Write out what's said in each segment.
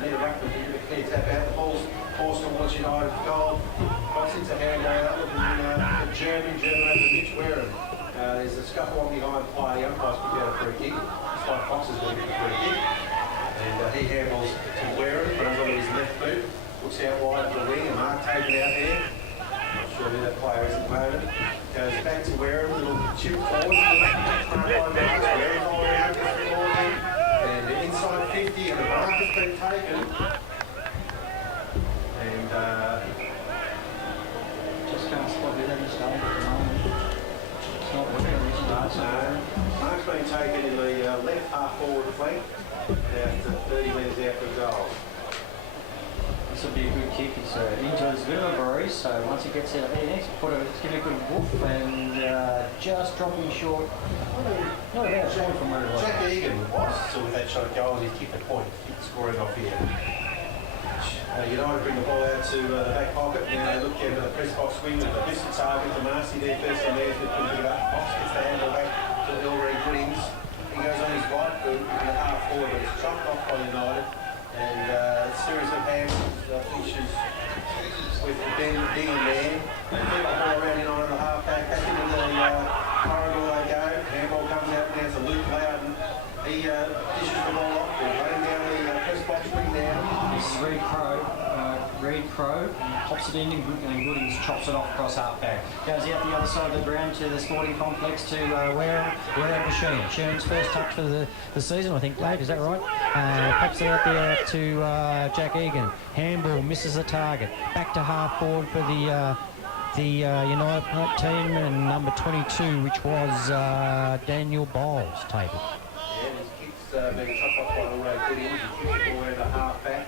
need a ruckman to give a clear tap out. The ball's forced towards United goal. Cross into handball. The German over Mitch Wareham. There's a scuffle on behind play. The umpire's picked out a free kick. It's like Fox is going to get a free kick. And he handballs to Wareham, runs on his left boot. Looks out wide for the wing, and Mark taken out there. Not sure who that player is at the moment. Goes back to Wareham, little chip forward. And inside 50, and the mark has been taken. And just can't spot it at the stage at the moment. It's not working. No, mark's been taken in the left half forward flank, about 30 metres out for goal. This will be a good kick. He's into his bit of a bruise, so once he gets out there, he's give it a good woof and just dropping short. Not about short from where it was. Jack Egan was still with that shot at goal, and he's kicked a point, scoring off here. United bring the ball out to the back pocket. Now they look down to the press box wing with the distant target to Marcy there first, and there's the put it up. Fox gets the handle back to Ilbury Grings. He goes on his right boot in the half forward, but it's chopped off by United. And a series of hands finishes with Ben Ding there. They flip the ball around in on the half back into the corridor they go. Handball comes out now to Luke Loudon. He dishes the ball off. They're running down the press box wing now. This is Reed Crow. Reed Crow pops it in and Goodings chops it off across half back. Goes out the other side of the ground to the sporting complex to Wareham to Sheen. Sheen's first touch for the season, I think, Dave, is that right? Pops it out there to Jack Egan. Handball misses the target. Back to half forward for the United team, and number 22, which was Daniel Bowles, take it. Yeah, his kick's being chopped off by Ulray Goodings. He kicks the ball around the half back.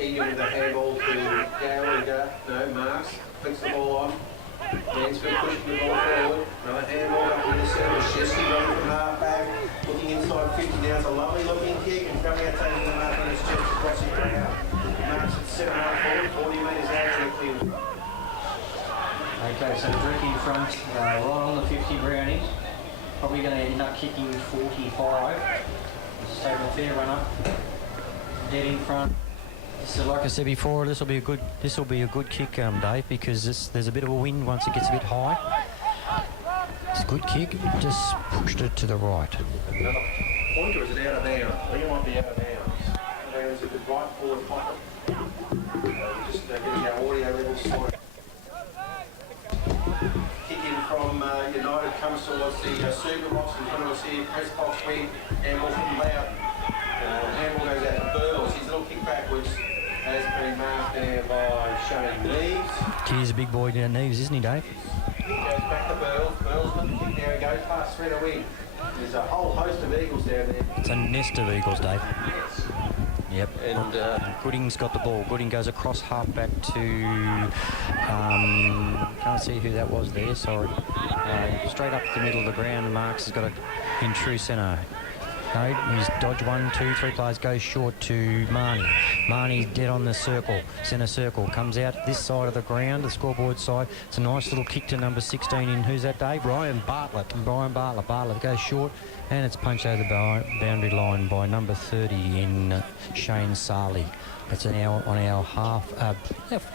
Egan with a handball to Gallagher. No, Marks flicks the ball on. Mansfield pushing the ball forward. Another handball up in the centre. Shesky running from half back. Looking inside 50 now. It's a lovely looking kick, and coming out taking the mark on his chest across the ground. Marks at 7 half forward, 40 metres out and clear. Okay, so Drake in front, right on the 50 brownies. Probably going to end up kicking 45. Just taking a fair run up. Dead in front. So like I said before, this will be a good kick, Dave, because there's a bit of a wind once it gets a bit high. It's a good kick, just pushed it to the right. Another point, or is it out of bounds? I think it might be out of bounds. Bounds at the right forward pocket. Just getting our audio levels sorted. Kick in from United comes towards the super box in front of us here. Press box wing, handball from Loud. Handball goes out to Burles. His little kick backwards has been marked there by Shane Neves. He's a big boy down Neves, isn't he, Dave? He goes back to Burles. Burles with the kick now. He goes past through the wing. There's a whole host of Eagles down there. It's a nest of Eagles, Dave. Yes. Yep. And Gooding's got the ball. Gooding goes across half back to can't see who that was there, sorry. Straight up the middle of the ground, and Marks has got it in true centre. No, he's dodged 1, 2, 3 players, goes short to Marnie. Marnie's dead on the circle, centre circle, comes out this side of the ground, the scoreboard side. It's a nice little kick to number 16 in, who's that, Dave? Brian Bartlett. Bartlett goes short, and it's punched over the boundary line by number 30 in Shane Sarley. That's on our half,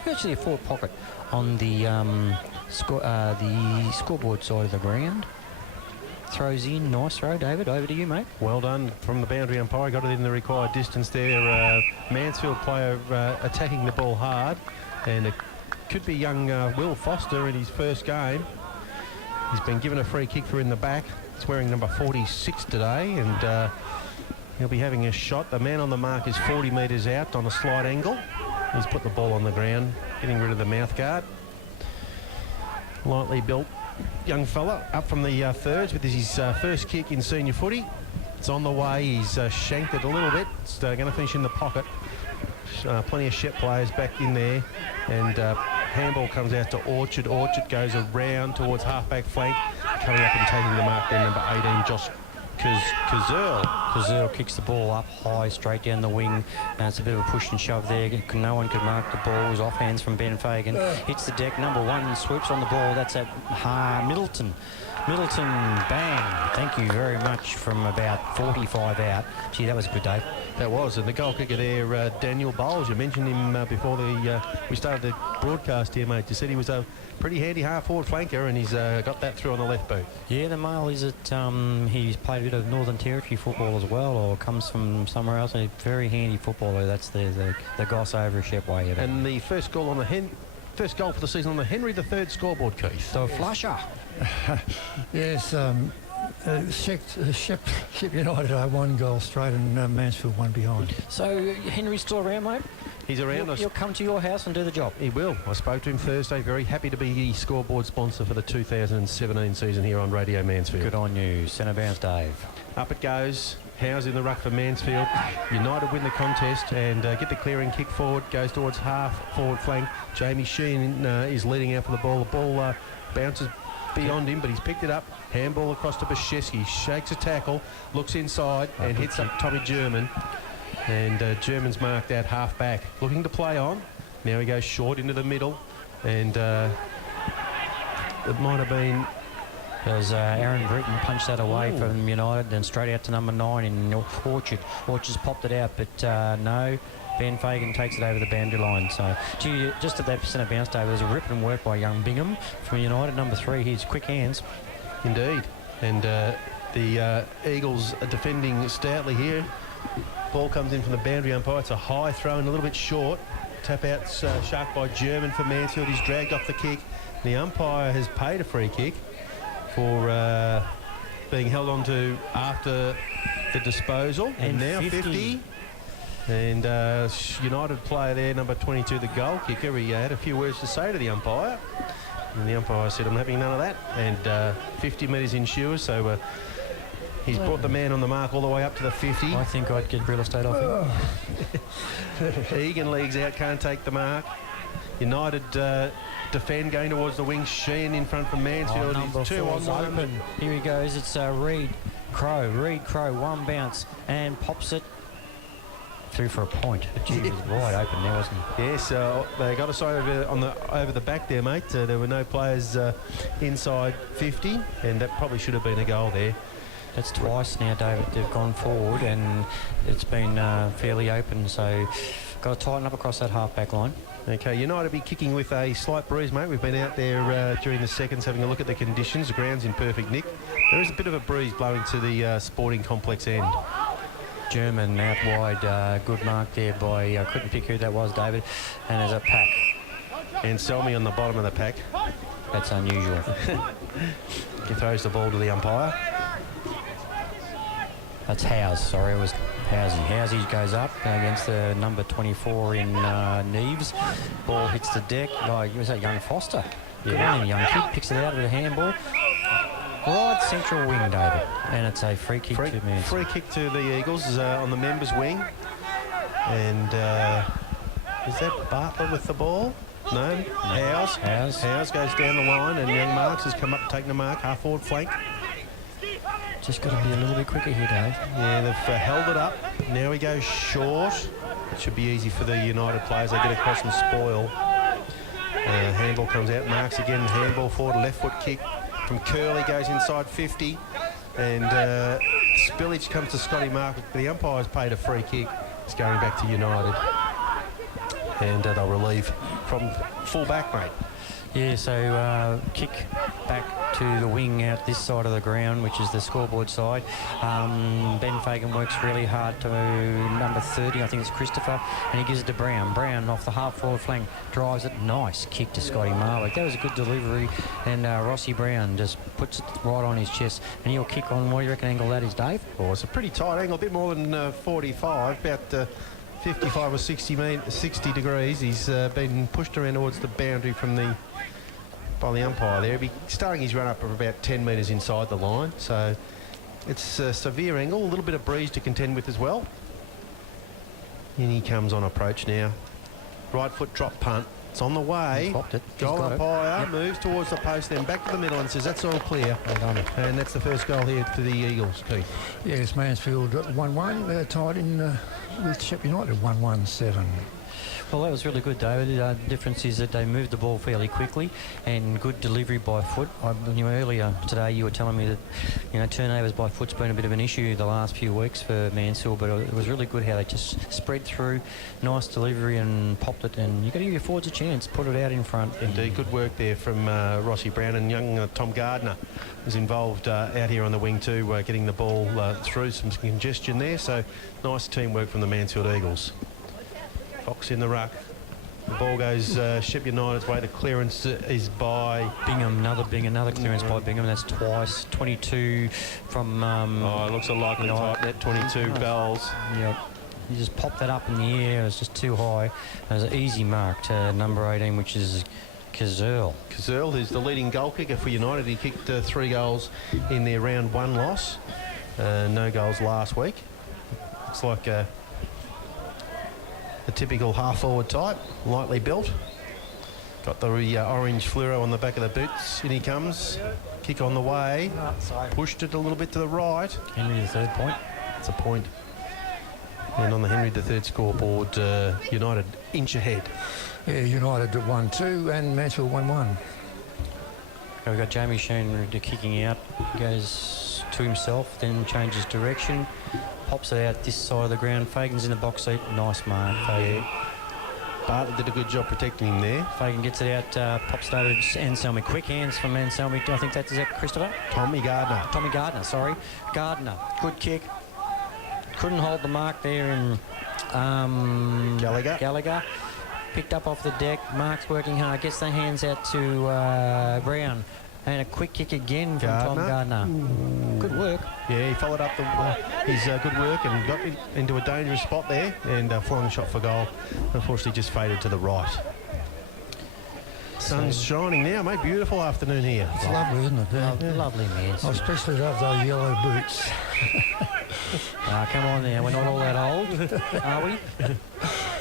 virtually a forward pocket on the scoreboard side of the ground. Throws in, nice throw, David. Over to you, mate. Well done from the boundary umpire. Got it in the required distance there. Mansfield player attacking the ball hard, and it could be young Will Foster in his first game. He's been given a free kick for in the back. He's wearing number 46 today, and he'll be having a shot. The man on the mark is 40 metres out on a slight angle. He's put the ball on the ground, getting rid of the mouth guard. Lightly built young fella up from the thirds with his first kick in senior footy. It's on the way. He's shanked it a little bit. It's going to finish in the pocket. Plenty of Shepp players back in there, and handball comes out to Orchard. Orchard goes around towards half-back flank, coming up and taking the mark there, number 18, Kazurl kicks the ball up high, straight down the wing. It's a bit of a push and shove there. No one could mark the ball. It was off hands from Ben Fagan. Hits the deck. Number 1 swoops on the ball. That's at Middleton. Middleton, bang. Thank you very much from about 45 out. Gee, that was good, Dave. That was, and the goal kicker there, Daniel Bowles. You mentioned him before we started the broadcast here, mate. You said he was a pretty handy half-forward flanker, and he's got that through on the left boot. Yeah, the male is that he's played a bit of Northern Territory football as well, or comes from somewhere else. A very handy footballer. That's the Goss over Shepp way. And the first goal on the first goal for the season on the Henry III scoreboard, Keith. So flusher. Yes, Shepp United are 1 goal straight and Mansfield 1 behind. So Henry's still around, mate? He's around. He'll come to your house and do the job. He will. I spoke to him Thursday. Very happy to be the scoreboard sponsor for the 2017 season here on Radio Mansfield. Good on you. Centre bounce, Dave. Up it goes. Howes in the ruck for Mansfield. United win the contest and get the clearing kick forward. Goes towards half forward flank. Jamie Sheen is leading out for the ball. The ball bounces beyond him, but he's picked it up. Handball across to Bashevsky. Shakes a tackle. Looks inside and hits up Tommy German. And German's marked out half back. Looking to play on. Now he goes short into the middle. And it might have been... Because Aaron Britton punched that away from United, then straight out to number 9 in Orchard. Orchard's popped it out, but no. Ben Fagan takes it over the boundary line. So, gee, just at that centre bounce, Dave, there's a rip and work by young Bingham from United. Number 3, he's quick hands. Indeed. And the Eagles are defending stoutly here. Ball comes in from the boundary umpire. It's a high throw and a little bit short. Tap out sharp by German for Mansfield. He's dragged off the kick. The umpire has paid a free kick for being held on to after the disposal. And now 50. And United player there, number 22, the goal kicker. He had a few words to say to the umpire. And the umpire said, I'm having none of that. And 50 metres insured, so he's brought the man on the mark all the way up to the 50. I think I'd get real estate off him. Egan legs out, can't take the mark. United defend going towards the wing. Sheen in front from Mansfield. Number 2 on 1. Open. Here he goes. It's Reed Crow. 1 bounce and pops it through for a point. Gee, he was wide open there, wasn't he? Yes, they got us over the back there, mate. There were no players inside 50, and that probably should have been a goal there. That's twice now, David. They've gone forward, and it's been fairly open. So, got to tighten up across that half-back line. Okay, United be kicking with a slight breeze, mate. We've been out there during the seconds having a look at the conditions. The ground's in perfect nick. There is a bit of a breeze blowing to the sporting complex end. German out wide, good mark there by, I couldn't pick who that was, David, and there's a pack. And Selmy on the bottom of the pack. That's unusual. He throws the ball to the umpire. That's Howes, sorry, it was Housey. Housey goes up against the number 24 in Neves. Ball hits the deck. Oh, was that young Foster? Yeah. Good on him, young kid, picks it out with a handball. Right central wing, David, and it's a free kick to Mansfield. Free kick to the Eagles on the members' wing. And is that Bartlett with the ball? No. Howes goes down the line, and young Marks has come up taking the mark, half-forward flank. Just got to be a little bit quicker here, Dave. Yeah, they've held it up. Now he goes short. It should be easy for the United players. They get across and spoil. Handball comes out. Marks again, handball forward, left foot kick. From Curley goes inside 50, and spillage comes to Scotty Mark. The umpire's paid a free kick. It's going back to United, and they'll relieve from full back, mate. Yeah, so kick back to the wing out this side of the ground, which is the scoreboard side. Ben Fagan works really hard to number 30, I think it's Christopher, and he gives it to Brown. Brown off the half-forward flank, drives it. Nice kick to Scotty Marwick. That was a good delivery, and Rossi Brown just puts it right on his chest, and he'll kick on. What do you reckon angle that is, Dave? Oh, it's a pretty tight angle, a bit more than 45, about 55 or 60 degrees. He's been pushed around towards the boundary by the umpire there. He'll be starting his run up of about 10 metres inside the line, so it's a severe angle, a little bit of breeze to contend with as well. And he comes on approach now. Right foot drop punt. It's on the way. Popped it. He's Goal got it. umpire Yep. moves towards the post, then back to the middle and says that's all clear. Well done. And that's the first goal here for the Eagles, Keith. Yes, Mansfield 1-1. Tied in with Shepp United 1-1-7. Well, that was really good, David. The difference is that they moved the ball fairly quickly and good delivery by foot. Earlier today you were telling me that turnovers by foot's been a bit of an issue the last few weeks for Mansfield, but it was really good how they just spread through, nice delivery and popped it, and you've got to give your forwards a chance, put it out in front. Indeed, good work there from Rossi Brown, and young Tom Gardner was involved out here on the wing too, getting the ball through some congestion there, so nice teamwork from the Mansfield Eagles. Fox in the ruck. The ball goes Shepp United's way. The clearance is by Bingham, another clearance by Bingham. That's twice. 22 from... it looks a likely type, that 22 goals. Yep. You just popped that up in the air. It was just too high. It was an easy mark to number 18, which is Kazerl. Kazerl, who's the leading goal kicker for United. He kicked 3 goals in their round 1 loss. No goals last week. Looks like a typical half-forward type, lightly built. Got the orange fluoro on the back of the boots. In he comes. Kick on the way. Pushed it a little bit to the right. Henry, the third point. It's a point. And on the Henry III scoreboard, United inch ahead. Yeah, United 1-2 and Mansfield 1-1. We've got Jamie Sheen kicking out. Goes to himself, then changes direction. Pops it out this side of the ground. Fagan's in the box seat. Nice mark, Fagan. Yeah. Bartlett did a good job protecting him there. Fagan gets it out, pops it over to Anselmi. Quick hands from Anselmi. I think is that Christopher? Tommy Gardner. Tommy Gardner, sorry. Gardner, good kick. Couldn't hold the mark there in Gallagher. Picked up off the deck. Mark's working hard. Gets the hands out to Brown. And a quick kick again from Tom Gardner. Good work. Yeah, he followed up his good work and got into a dangerous spot there and flung a shot for goal. Unfortunately, just faded to the right. Sun's shining now, mate. Beautiful afternoon here. It's lovely, isn't it? Yeah. Lovely, man. I especially love those yellow boots. Come on now, we're not all that old, are we?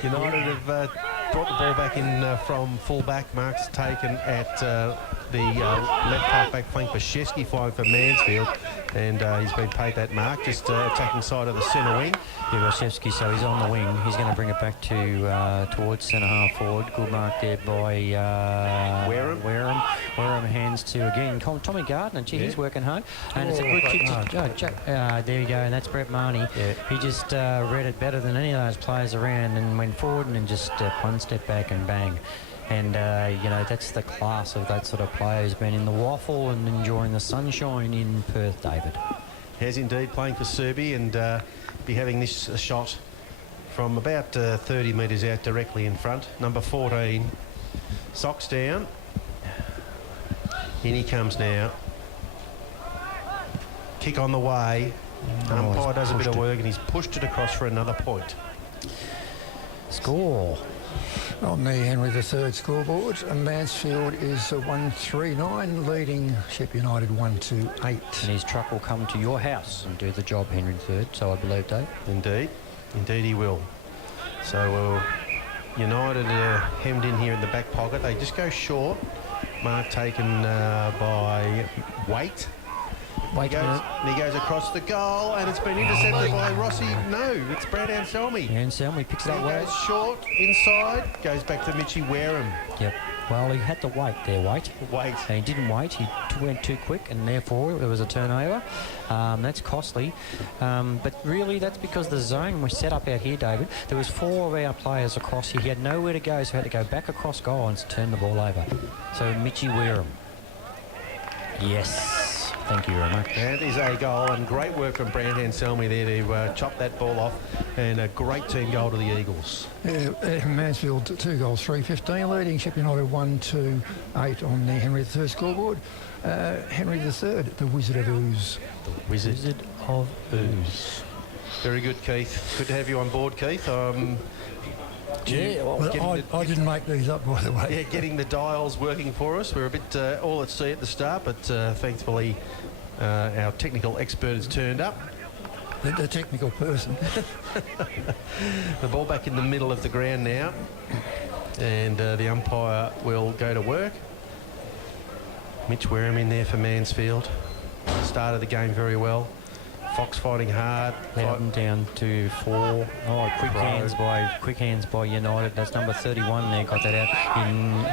United have brought the ball back in from full back. Mark's taken at the left half-back flank for Shesky, flying for Mansfield, and he's been paid that mark, just attacking side of the centre wing. Yeah, Rosevsky, so he's on the wing. He's going to bring it back to towards centre-half forward. Good mark there by Wareham. Wareham hands to, again, Tommy Gardner. Gee, he's working hard. And it's a good kick to... there you go, and that's Brett Marnie. Yeah. He just read it better than any of those players around and went forward and then just one step back and bang. And, that's the class of that sort of player who's been in the waffle and enjoying the sunshine in Perth, David. Has indeed, playing for Serbia, and be having this shot from about 30 metres out directly in front. Number 14, socks down. In he comes now. Kick on the way. Umpire does a bit of work and he's pushed it across for another point. Score. On the Henry III scoreboard, Mansfield is 1-3-9, leading Shepp United 1-8. And his truck will come to your house and do the job, Henry III, so I believe, Dave. Indeed he will. So United hemmed in here in the back pocket. They just go short. Mark taken by Waite. Wait a minute. And he goes across the goal, and it's been intercepted by Rossi. No, it's Brad Anselmi. Anselmi picks it up well. Goes short, inside, goes back to Mitchy Wareham. Yep. Well, he had to wait there, Wait. And he didn't wait. He went too quick, and therefore there was a turnover. That's costly. But really, that's because the zone was set up out here, David. There was 4 of our players across here. He had nowhere to go, so he had to go back across goal and turn the ball over. So Mitchy Wareham. Yes. Thank you very much. That is a goal, and great work from Brand Anselmi there to chop that ball off, and a great team goal to the Eagles. Yeah, Mansfield 2 goals, 3-15, leading Shepp United 1-8 on the Henry III scoreboard. Henry III, the Wizard of Ooze. The Wizard of Ooze. Very good, Keith. Good to have you on board, Keith. I didn't make these up, by the way. Yeah, getting the dials working for us. We're a bit all at sea at the start, but thankfully our technical expert has turned up. The technical person. The ball back in the middle of the ground now. And the umpire will go to work. Mitch Wareham in there for Mansfield. Started the game very well. Fox fighting hard. Loudon down to 4. Oh, quick hands by United. That's number 31 there. Got that out in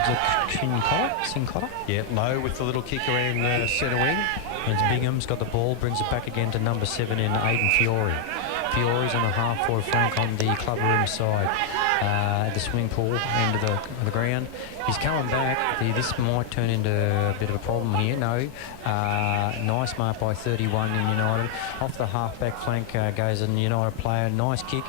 Sincotta. Yeah, low with the little kick around the centre wing. And Bingham's got the ball, brings it back again to number 7 in Aiden Fiore. Fiore's on the half-forward flank on the clubroom side. The swimming pool end of the ground. He's coming back. This might turn into a bit of a problem here. No. Nice mark by 31 in United. Off the half-back flank goes a United player. Nice kick.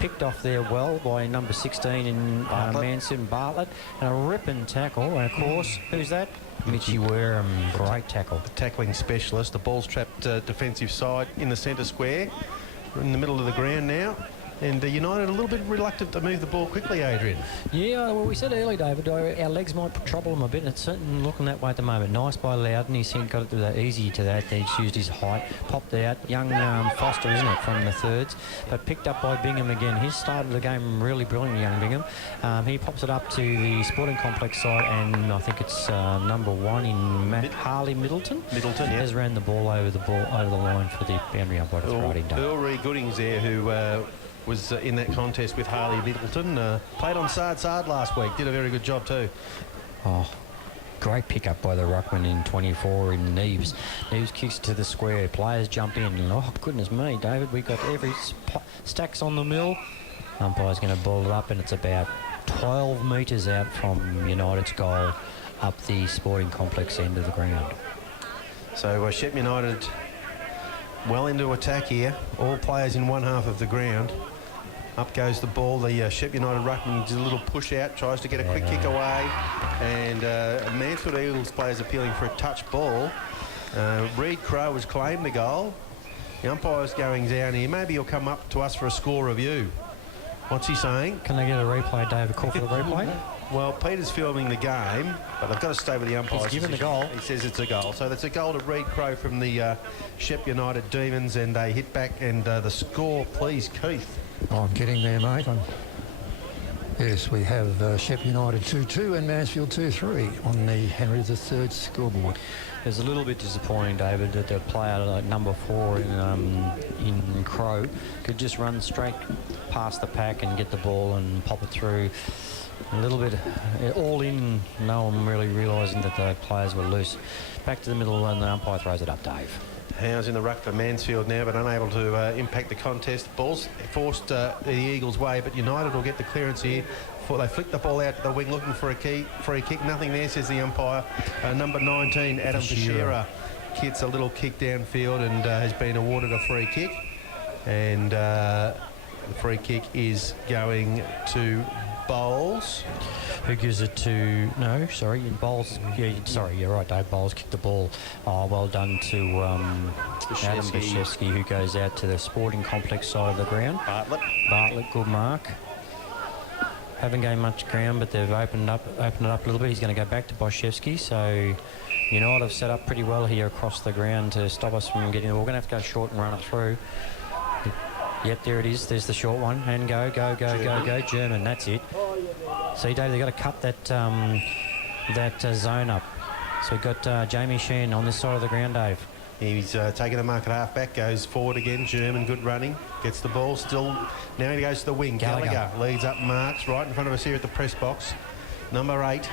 Picked off there well by number 16 in Mansfield, Bartlett. And a ripping tackle. And, of course, who's that? Mitchy Wareham. Great tackle. The tackling specialist. The ball's trapped defensive side in the centre square. We're in the middle of the ground now. And United a little bit reluctant to move the ball quickly, Adrian. Yeah, well, we said earlier, David, our legs might trouble him a bit, and it's certainly looking that way at the moment. Nice by Loudon. He's got it that easy to that. He's used his height, popped out. Young Foster, isn't it, from the thirds, but picked up by Bingham again. He's started the game really brilliantly, young Bingham. He pops it up to the Sporting Complex side, and I think it's number 1 in Harley Middleton. Middleton, yeah. Has ran the ball over the line for the boundary umpire to throw it in. Earl Goodings there, who was in that contest with Harley Middleton. Played on Sard last week. Did a very good job too. Oh, great pickup by the ruckman in 24 in Neves. Neves kicks to the square. Players jump in. Oh, goodness me, David. We got every stacks on the mill. Umpire's going to ball it up, and it's about 12 metres out from United's goal up the Sporting Complex end of the ground. So Shepp United well into attack here. All players in one half of the ground. Up goes the ball. The Shepp United ruckman does a little push out, tries to get a quick kick away. And Mansfield Eagles players appealing for a touch ball. Reed Crowe has claimed the goal. The umpire's going down here. Maybe he'll come up to us for a score review. What's he saying? Can I get a replay, David? Call for the replay? Well, Peter's filming the game, but they've got to stay with the umpire. He's given the goal. He says it's a goal. So that's a goal to Reed Crowe from the Shepp United Demons, and they hit back. And the score, please, Keith. Oh, I'm getting there, mate. Yes, we have Shepp United 2-2 and Mansfield 2-3 on the Henry III scoreboard. It's a little bit disappointing, David, that the player like number 4 in Crow could just run straight past the pack and get the ball and pop it through. A little bit all in. No one really realising that the players were loose. Back to the middle, and the umpire throws it up, Dave. Howes in the ruck for Mansfield now, but unable to impact the contest. Ball's forced the Eagles' way, but United will get the clearance here. They flick the ball out to the wing looking for a free kick. Nothing there, says the umpire. Number 19, Adam Bashira, gets a little kick downfield and has been awarded a free kick. And the free kick is going to Bowles. Who gives it to... No, sorry, Bowles... Yeah, sorry, you're right, Dave. Bowles kicked the ball. Oh, well done to Adam Bashevsky, who goes out to the Sporting Complex side of the ground. Bartlett, good mark. Haven't gained much ground, but they've opened it up a little bit. He's going to go back to Boschewski. So United have set up pretty well here across the ground to stop us from getting... We're going to have to go short and run it through. Yep, there it is. There's the short one. And go. German, that's it. See, Dave, they've got to cut that zone up. So we've got Jamie Sheen on this side of the ground, Dave. He's taking a mark at half-back, goes forward again. German, good running. Gets the ball still. Now he goes to the wing. Gallagher leads up, marks right in front of us here at the press box. Number 8.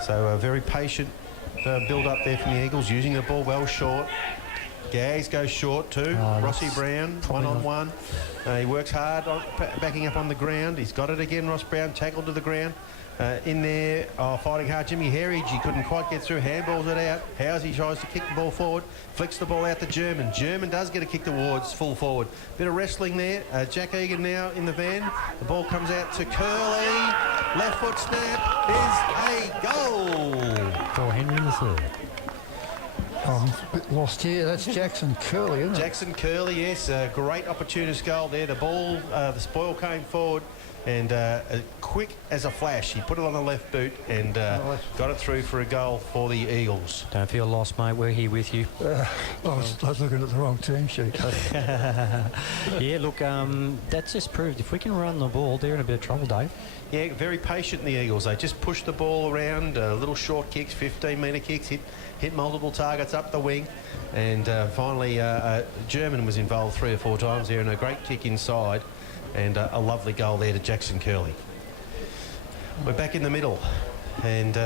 So a very patient build up there from the Eagles, using the ball well short. Gags goes short too. Rossi Brown, one-on-one. He works hard, backing up on the ground. He's got it again, Ross Brown, tackled to the ground. In there, fighting hard, Jimmy Herridge. He couldn't quite get through, handballs it out. Howsey tries to kick the ball forward, flicks the ball out to German. German does get a kick towards full forward. Bit of wrestling there. Jack Egan now in the van. The ball comes out to Curley. Left foot snap is a goal for Henry III. I'm a bit lost here. That's Jackson Curley, isn't it? Jackson Curley, yes. A great opportunist goal there. The ball, the spoil came forward. and quick as a flash. He put it on the left boot and got it through for a goal for the Eagles. Don't feel lost, mate. We're here with you. I was looking at the wrong team sheet. Yeah, look, that's just proved if we can run the ball, they're in a bit of trouble, Dave. Yeah, very patient, the Eagles. They just push the ball around, little short kicks, 15-metre kicks, hit multiple targets up the wing, and finally German was involved 3 or 4 times there, and a great kick inside, and a lovely goal there to Jackson Curley. We're back in the middle, and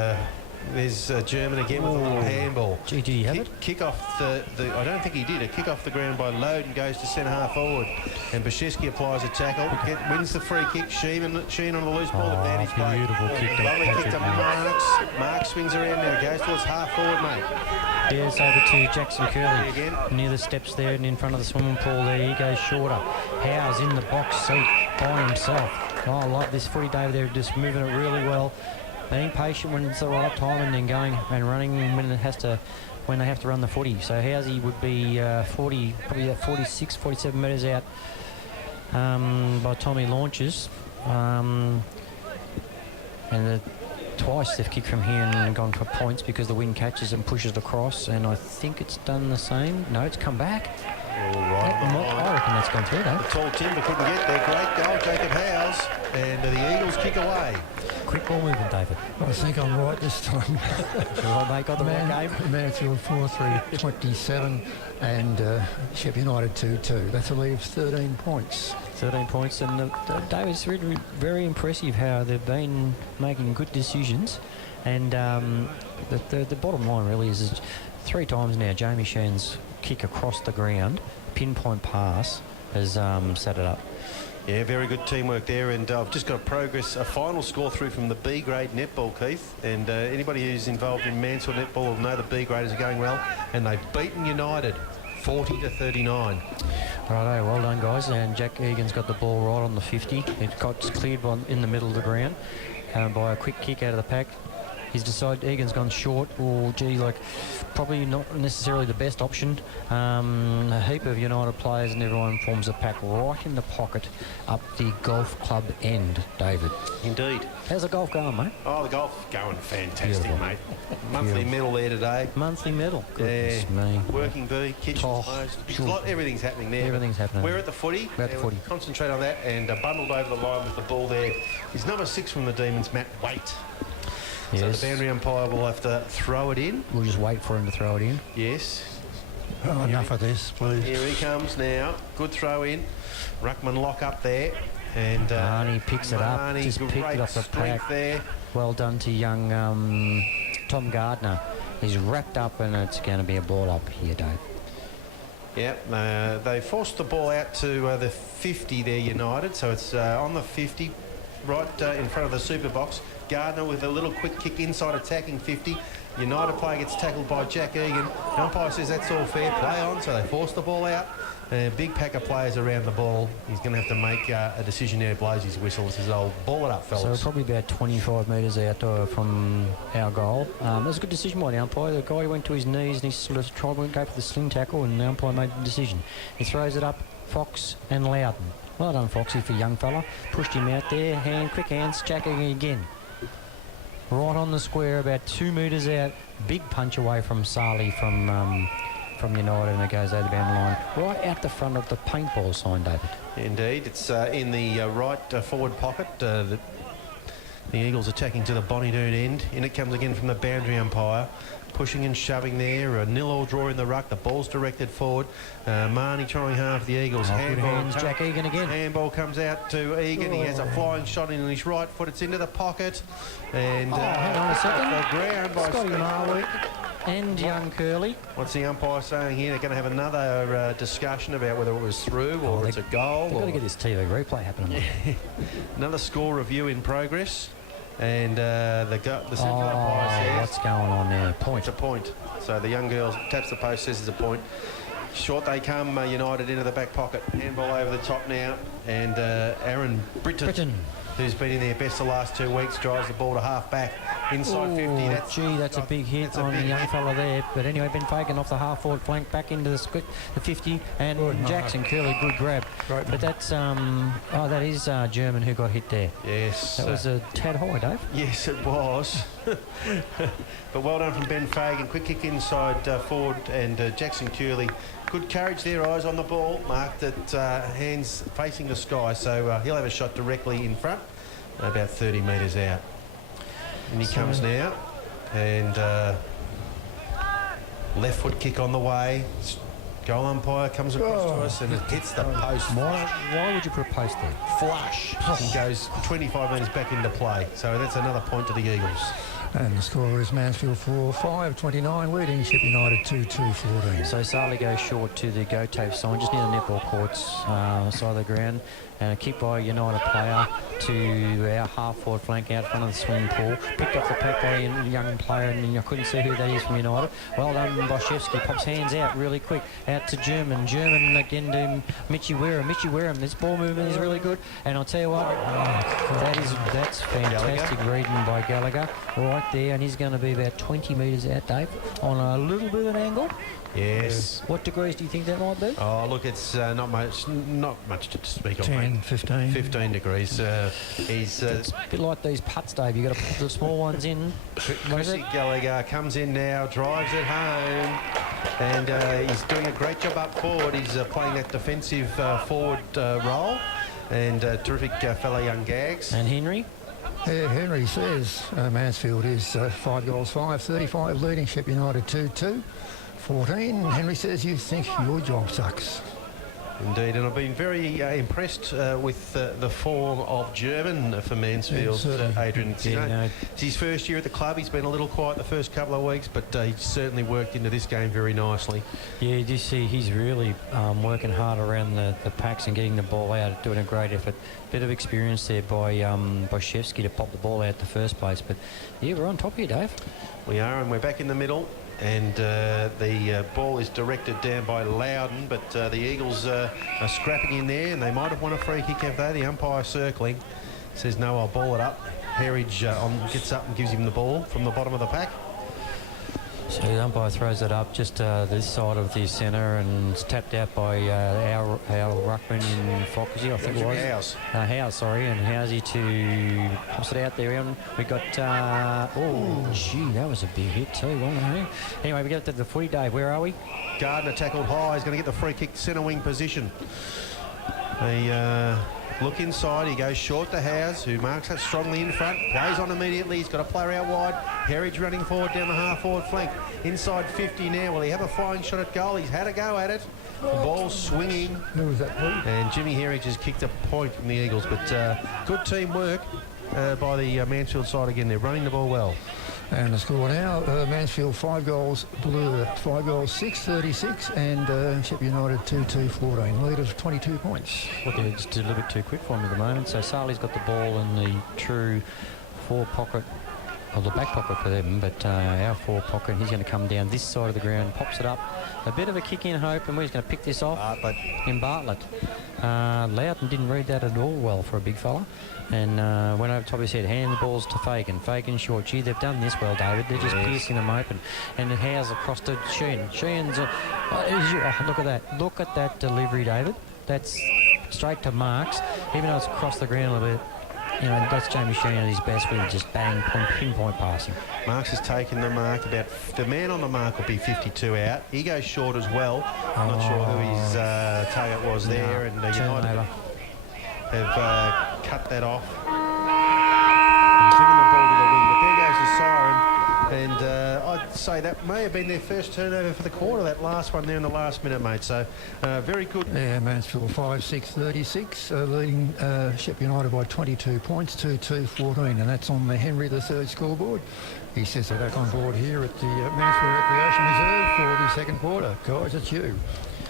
there's German again with a little handball. Gee, did he have it? Kick off the I don't think he did. A kick off the ground by Loden goes to centre half forward, and Bashevsky applies a tackle, wins the free kick. Sheen on the loose ball, advantage play. Beautiful kick. Lovely kick to Marks. Marks swings around now, goes towards half forward, mate. Yeah, it's over to Jackson Curley. Again. Near the steps there and in front of the swimming pool there. He goes shorter. Howe's in the box seat by himself. Oh, I like this footy, David. They're just moving it really well. Being patient when it's the right time and then going and running when they have to run the footy. So Housey would be 40, probably 46, 47 metres out by the time he launches. And twice they've kicked from here and gone for points because the wind catches and pushes it across. And I think it's done the same. No, it's come back. All right. I reckon that's gone through, though. The tall timber couldn't get there. Great goal, Jacob Howes. And the Eagles kick away. Quick ball movement, David. I think I'm right this time. Well, they got the right game. Mansfield 4-3-27 and Shepp United 2-2. That leaves 13 points. 13 points, and David, it's really very impressive how they've been making good decisions. And the bottom line really is 3 times now Jamie Shen's kick across the ground, pinpoint pass, has set it up. Yeah, very good teamwork there, and I've just got a final score through from the B grade netball, Keith, and anybody who's involved in Mansfield netball will know the B graders are going well, and they've beaten United 40-39. Righto, well done, guys. And Jack Egan's got the ball right on the 50. It got cleared in the middle of the ground by a quick kick out of the pack. He's decided Egan's gone short, or probably not necessarily the best option. A heap of United players and everyone forms a pack right in the pocket up the golf club end, David. Indeed. How's the golf going, mate? Oh, the golf going fantastic, Beautiful. mate. Monthly medal there today. Monthly medal. Goodness me. Working bee, kitchen closed. Everything's happening there. Everything's happening. We're at the footy. We're at the footy. Concentrate on that, and bundled over the line with the ball there is number 6 from the Demons, Matt Waite. Yes. So the boundary umpire will have to throw it in. We'll just wait for him to throw it in. Yes. Oh, enough of this, please. Here he comes now. Good throw in. Ruckman lock up there. And Marnie picks it up. Marnie, Just picked it off the pack. There. Well done to young Tom Gardner. He's wrapped up and it's going to be a ball up here, Dave. Yep, they forced the ball out to the 50 there, United. So it's on the 50, right in front of the super box. Gardner with a little quick kick inside, attacking 50. United player gets tackled by Jack Egan. The umpire says that's all fair play on, so they force the ball out. A big pack of players around the ball. He's going to have to make a decision there. Blows his whistle and says, "Oh, ball it up, fellas." So probably about 25 metres out from our goal. It was a good decision by the umpire. The guy went to his knees and he sort of tried to go for the sling tackle, and the umpire made the decision. He throws it up, Fox and Loudon. Well done, Foxy, for young fella. Pushed him out there. Quick hands, Jack Egan again. Right on the square, about 2 metres out. Big punch away from Sarli from United, and it goes over the boundary line. Right out the front of the paintball sign, David. Indeed, it's in the right forward pocket. The Eagles attacking to the Bonnie-Doon end. In it comes again from the boundary umpire. Pushing and shoving there. A 0-0 draw in the ruck. The ball's directed forward. Marnie trying hard for the Eagles. Good hands, Jack Egan again. Handball comes out to Egan. He has a flying shot in his right foot. It's into the pocket. And hang on a second. off the ground by Scotty Marwick and young Curley. What's the umpire saying here? They're going to have another discussion about whether it was through or it's a goal. They've got to get this TV replay happening. Another score review in progress. And the central umpire says... What's going on there? Point. It's a point. So the young girl taps the post, says it's a point. Short they come, United into the back pocket. Handball over the top now. And Aaron Britton, who's been in there best the last 2 weeks, drives the ball to half back. inside 50. That's a big hit that's a on big the young hit. fella there. But anyway, Ben Fagan off the half-forward flank back into the 50, and Jackson Curley, good grab. Great. But that's that is German who got hit there. Yes. That was a tad high, Dave. Yes, it was. But well done from Ben Fagan. Quick kick inside forward, and Jackson Curley. Good courage there, eyes on the ball, marked at hands facing the sky, so he'll have a shot directly in front, about 30 metres out. And he comes now, and left foot kick on the way. Goal umpire comes across to us, and it hits the post. Why would you put a post there? Flush. And goes 25 metres back into play. So that's another point to the Eagles. And the score is Mansfield 4-5-29, leading Shepp United 2-2-14. So Sarley goes short to the go tape sign, just near the netball courts, side of the ground, and a kick by a United player to our half-forward flank out front of the swimming pool. Picked off the pack by a young player, and I couldn't see who that is from United. Well done by Shevsky, pops hands out really quick, out to German. German again to Mitchy Wareham. Mitchy Wareham, this ball movement is really good, and I'll tell you what, that's fantastic reading by Gallagher right there, and he's going to be about 20 metres out, Dave, on a little bit of an angle. Yes. What degrees do you think that might be? Oh, look, it's not much to speak of. 10, mate. 15. 15 degrees. He's It's a bit like these putts, Dave. You've got to put the small ones in. Chrissy Gallagher comes in now, drives it home, and he's doing a great job up forward. He's playing that defensive forward role, and terrific fellow young Gags. And Henry? Yeah, Henry says Mansfield is 5 goals 5-35, leading Shepp United 2-2-14. Henry says you think your job sucks. Indeed, and I've been very impressed with the form of German for Mansfield, Adrian. It's, it's his first year at the club. He's been a little quiet the first couple of weeks, but he's certainly worked into this game very nicely. Yeah, you see he's really working hard around the packs and getting the ball out, doing a great effort. Bit of experience there by Shevsky to pop the ball out the first place. But yeah, we're on top here, Dave. We are, and we're back in the middle. And the ball is directed down by Loudon, but the Eagles are scrapping in there, and they might have won a free kick, have they? The umpire circling, says no, I'll ball it up. Herridge gets up and gives him the ball from the bottom of the pack. So the umpire throws it up just this side of the centre, and it's tapped out by our ruckman in Foxy, I think it was. Howes, sorry, and Housey to pops it out there. And we got, gee, that was a big hit too, wasn't it? Anyway, we got to the footy, Dave. Where are we? Gardner tackled high. He's going to get the free kick centre wing position. They look inside. He goes short to Howes, who marks that strongly in front. Goes on immediately. He's got a player out wide. Herridge running forward down the half-forward flank. Inside 50 now. Will he have a flying shot at goal? He's had a go at it. The ball swinging. Who was that, please? And Jimmy Herridge has kicked a point from the Eagles. But good teamwork by the Mansfield side again. They're running the ball well. And the score now, Mansfield 5 goals, Blue 5 goals 6-36, and Shepp United 2-2-14, lead of 22 points. Well, they're just a little bit too quick for him at the moment. So Sarley's got the ball in the true forward pocket, or the back pocket for them, but our forward pocket, he's going to come down this side of the ground, pops it up. A bit of a kick in hope, and we're just going to pick this off in Bartlett. Loudon didn't read that at all well for a big fella. And went over top of his head, hand the balls to Fagan. Fagan short. Gee, they've done this well, David. They're just piercing them open. And it has across to Sheehan. Sheehan's look at that. Look at that delivery, David. That's straight to Marks. Even though it's across the ground a little bit, you know, that's Jamie Sheehan at his best with just bang, pinpoint passing. Marks has taken the mark. The man on the mark will be 52 out. He goes short as well. I'm not sure who his target was there. And United have cut that off and given the ball to the wing. But there goes the siren, and I'd say that may have been their first turnover for the quarter, that last one there in the last minute, mate. So very good. Yeah, Mansfield 5-6-36, leading Shepp United by 22 points, 2-2-14, and that's on the Henry III scoreboard. He says they're back on board here at the Mansfield Recreation Reserve for the second quarter. Guys, it's you.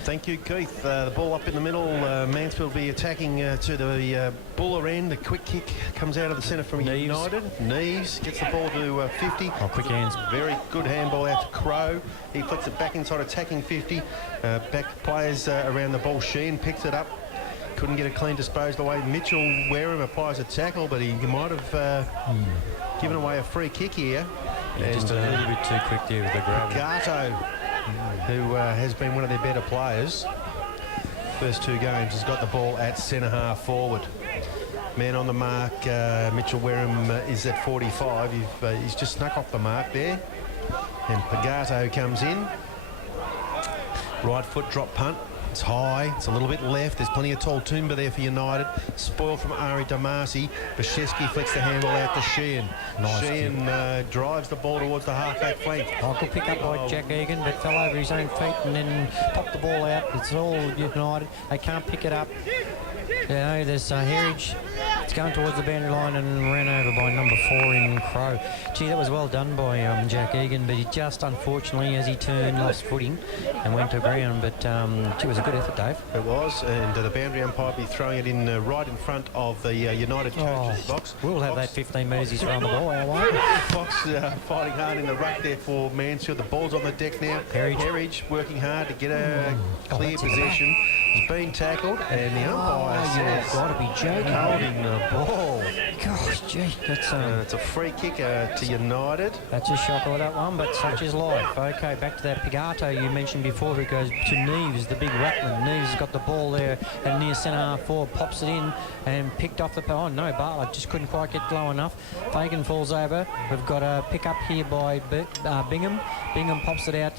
Thank you, Keith. The ball up in the middle. Mansfield will be attacking to the Buller end. A quick kick comes out of the centre from United. Neves gets the ball to 50. Oh, quick hands. Very good handball out to Crow. He flicks it back inside attacking 50. Back players around the ball. Sheen picks it up. couldn't get a clean disposed away. Mitchell Wareham applies a tackle, but he might have given away a free kick here. Yeah, just a little bit too quick there with the grab. Gato, who has been one of their better players first 2 games, has got the ball at centre half forward. Man on the mark, Mitchell Wareham is at 45. He's just snuck off the mark there. And Pagato comes in. Right foot drop punt. It's high. It's a little bit left. There's plenty of tall timber there for United. Spoiled from Ari Damasi. Bashevsky flicks the handball out to Sheehan. Nice Sheehan drives the ball towards the half-back flank. Good pick up by Jack Egan, but fell over his own feet and then popped the ball out. It's all United. They can't pick it up. You know, there's Herridge. It's going towards the boundary line and ran over by number 4 in Crow. Gee, that was well done by Jack Egan, but he just, unfortunately, as he turned, lost footing and went to ground. But it was a good effort, Dave. It was, and the boundary umpire will be throwing it in right in front of the United coaches box. We'll have that 15 metres he's thrown the ball our way. Fox fighting hard in the ruck there for Mansfield. The ball's on the deck now. Herridge working hard to get a clear possession. He's been tackled, and the umpire says, you've got to be joking. Holding the ball. Gosh, gee, that's it's a free kick to United. That's a shocker, that one, but such is life. Okay, back to that Pagato you mentioned before. It goes to Neves, the big ruckman. Neves has got the ball there and near centre half forward, pops it in and picked off the... Oh, no, Bartlett just couldn't quite get low enough. Fagan falls over. We've got a pick up here by Bingham. Bingham pops it out.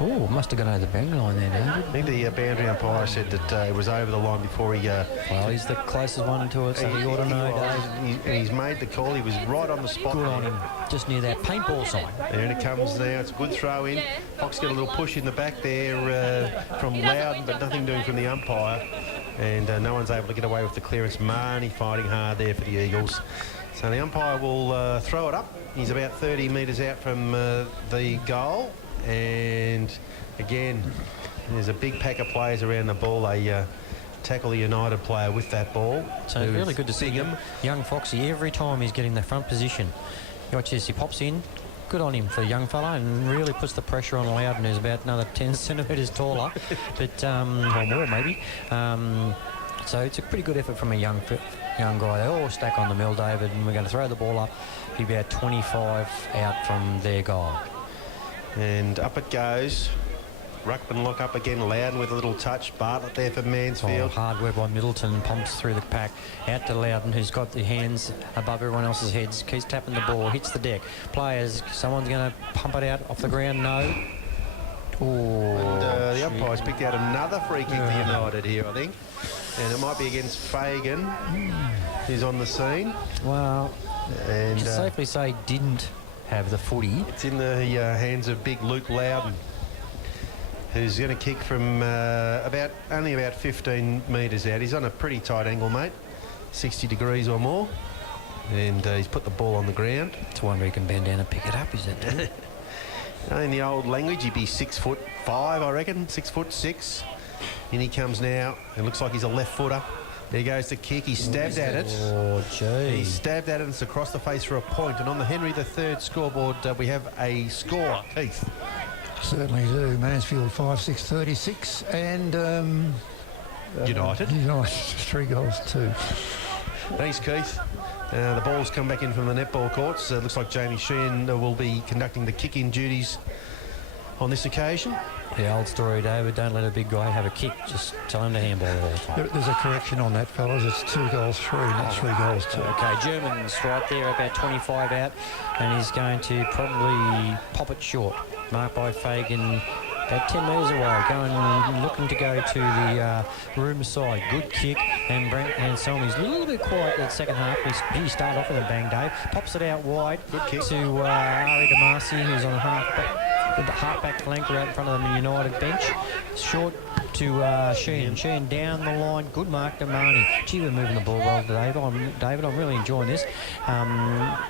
Oh, must have gone over the boundary line there, David. I think the boundary umpire said that it was over the line before he... well, he's the closest one to it, so he ought to know, Dave. And he's made the call. He was right on the spot. Good on him, just near that paintball sign. There it comes now. It's a good throw in. Fox got a little push in the back there from Loudon, but nothing doing from the umpire. And no one's able to get away with the clearance. Marnie fighting hard there for the Eagles. So the umpire will throw it up. He's about 30 metres out from the goal. And again, there's a big pack of players around the ball. They tackle the United player with that ball. So it's really good to see him. Young Foxy, every time he's getting the front position. You watch this, he pops in. Good on him for a young fella, and really puts the pressure on Loudon, who's about another 10 centimetres taller, but or more maybe. So it's a pretty good effort from a young guy. They all stack on the mill, David, and we're going to throw the ball up. Be about 25 out from their goal. And up it goes. Ruckman lock up again, Loudon with a little touch. Bartlett there for Mansfield. Hard work by Middleton, pumps through the pack. Out to Loudon, who's got the hands above everyone else's heads. Keeps tapping the ball, hits the deck. Players, someone's going to pump it out off the ground. No. And the umpire's picked out another free kick for United here, I think. And it might be against Fagan, who's on the scene. Well, and you safely say didn't have the footy. It's in the hands of big Luke Loudon, who's going to kick from only about 15 metres out. He's on a pretty tight angle, mate, 60 degrees or more, and he's put the ball on the ground. It's one where he can bend down and pick it up, is it? In the old language, he'd be 6'5", I reckon, 6'6". In he comes now. It looks like he's a left footer. There goes the kick. He stabbed at it. Oh, gee. He stabbed at it, and it's across the face for a point. And on the Henry III scoreboard, we have a score. Keith. Certainly do. Mansfield 5-6-36 and United 3 goals, 2. Thanks, Keith. The ball's come back in from the netball courts. Looks like Jamie Sheehan will be conducting the kick-in duties on this occasion. The old story, David, don't let a big guy have a kick. Just tell him to handball all the time. There's a correction on that, fellas. It's 2 goals, 3, not 3 goals, 2. Okay, German's right there, about 25 out, and he's going to probably pop it short. Marked by Fagan, about 10 metres away, looking to go to the room side. Good kick, and Brent Anselmi's a little bit quiet that second half. He started off with a bang, Dave. Pops it out wide. Good kick to Ari Damasi, who's on the half-back flanker out in front of the United bench. Short to Sheehan. Sheehan down the line. Good mark to Marnie. Gee, we're moving the ball well today. David, I'm really enjoying this.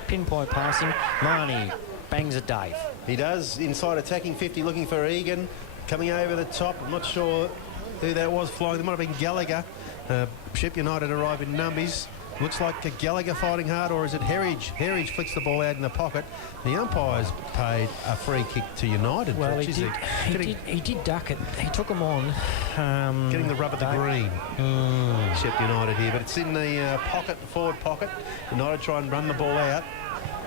Pinpoint passing. Marnie bangs at Dave. He does. Inside attacking 50, looking for Egan. Coming over the top. I'm not sure who that was flying. There might have been Gallagher. Shepp United arrive in numbers. Looks like Gallagher fighting hard, or is it Herridge? Herridge flicks the ball out in the pocket. The umpire's paid a free kick to United. Well, he did duck it. He took him on. Getting the rub of the green. Shepp United here, but it's in the pocket, the forward pocket. United try and run the ball out.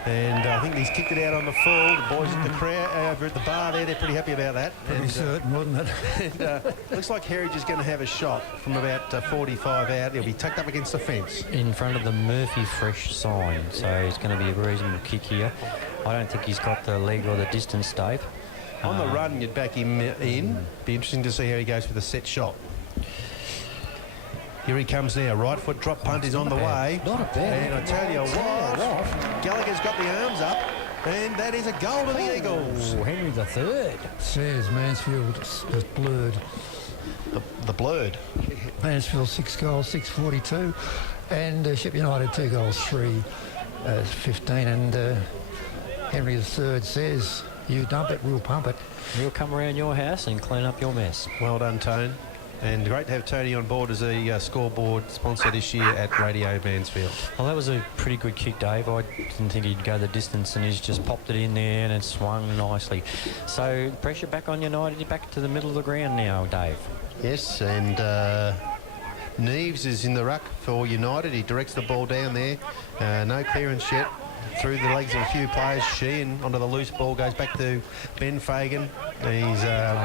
And I think he's kicked it out on the full. The boys at the crowd over at the bar there, they're pretty happy about that. Pretty certain, wasn't it? And looks like Herridge is going to have a shot from about 45 out. He'll be tucked up against the fence. In front of the Murphy Fresh sign, so it's going to be a reasonable kick here. I don't think he's got the leg or the distance, Dave. On the run, you'd back him in. Be interesting to see how he goes for the set shot. Here he comes now. Right foot drop punt is on the way. Not a bad. And I tell you what, Gallagher's got the arms up. And that is a goal to the Eagles. Henry the third. Says Mansfield is blurred. The blurred. Mansfield 6 goals, 642. And Shepp United 2 goals, 3-15. And Henry the third says, you dump it, we'll pump it. We'll come around your house and clean up your mess. Well done, Tone. And great to have Tony on board as a scoreboard sponsor this year at Radio Mansfield. Well, that was a pretty good kick, Dave. I didn't think he'd go the distance, and he's just popped it in there and it swung nicely. So pressure back on United. You're back to the middle of the ground now, Dave. Yes, and Neves is in the ruck for United. He directs the ball down there. No clearance yet. Through the legs of a few players. Sheehan onto the loose ball, goes back to Ben Fagan. He's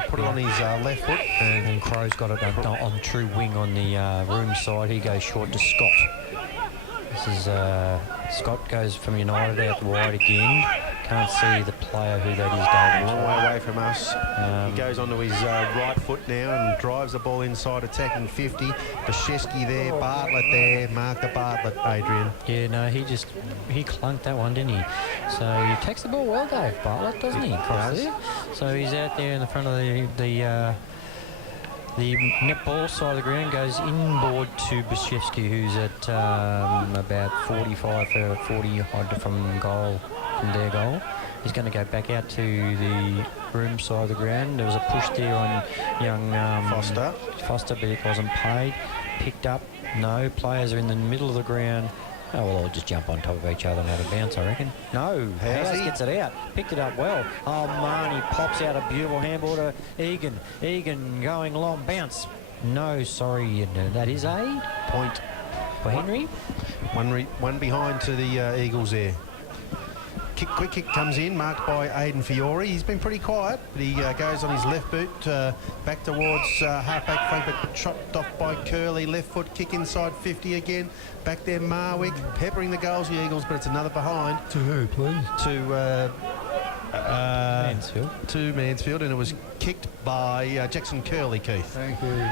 put it on his left foot. And Crow's got it on true wing on the room side. He goes short to Scott. This is Scott goes from United out wide again. Can't see the player who that is, David. A long way away from us. He goes onto his right foot now and drives the ball inside, attacking 50. Bashevsky there, Bartlett there. Mark the Bartlett, Adrian. Yeah, no, he clunked that one, didn't he? So he takes the ball well, Dave Bartlett, doesn't he? Across there. So he's out there in the front of the netball side of the ground, goes inboard to Bashevsky, who's at about 45 or 40 odd from their goal. He's going to go back out to the room side of the ground. There was a push there on young Foster, but it wasn't paid. Picked up. No, players are in the middle of the ground. Oh, well, they'll just jump on top of each other and have a bounce, I reckon. No, House gets it out. Picked it up well. Oh, Marnie pops out a beautiful handball to Egan. Egan going long, bounce. No, sorry, that is a point for Henry. One behind to the Eagles there. Quick kick comes in, marked by Aidan Fiore. He's been pretty quiet, but he goes on his left boot back towards half-back flank, but chopped off by Curley. Left foot kick inside 50 again. Back there, Marwick peppering the goals, the Eagles, but it's another behind. To who, please? To Mansfield. To Mansfield, and it was kicked by Jackson Curley, Keith. Thank you.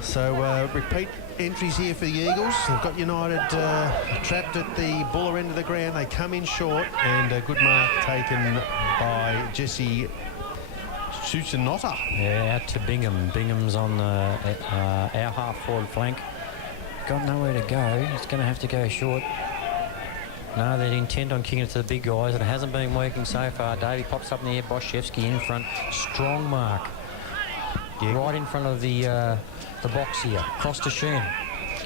So repeat entries here for the Eagles. They've got United trapped at the Buller end of the ground. They come in short, and a good mark taken by Jesse Susanotta. Yeah, out to Bingham. Bingham's on our half-forward flank. Got nowhere to go. He's going to have to go short. No, they're intent on kicking it to the big guys. It hasn't been working so far. Davey pops up in the air. Boschewski in front. Strong mark. Yeah. Right in front of the box here. Cross to Sheen.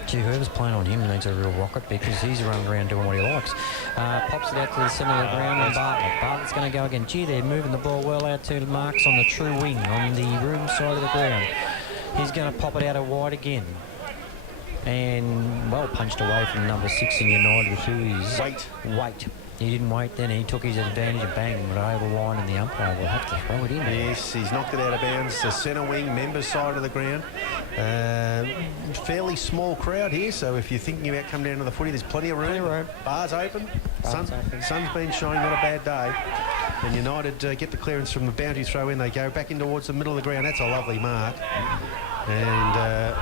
Gee, whoever's playing on him needs a real rocket because he's running around doing what he likes. Pops it out to the centre of the ground and Bartlett. Bartlett's going to go again. Gee, they're moving the ball well out to Marks on the true wing on the room side of the ground. He's going to pop it out of wide again. And well punched away from number 6 in United, who is Wait. He didn't wait then, he took his advantage and bang, but over the line, and the umpire will have to throw it in. Yes, he's knocked it out of bounds. The centre wing, member side of the ground. Fairly small crowd here, so if you're thinking about coming down to the footy, there's plenty of room. Bars open. Sun's been shining, not a bad day. And United get the clearance from the boundary throw in. They go back in towards the middle of the ground. That's a lovely mark. And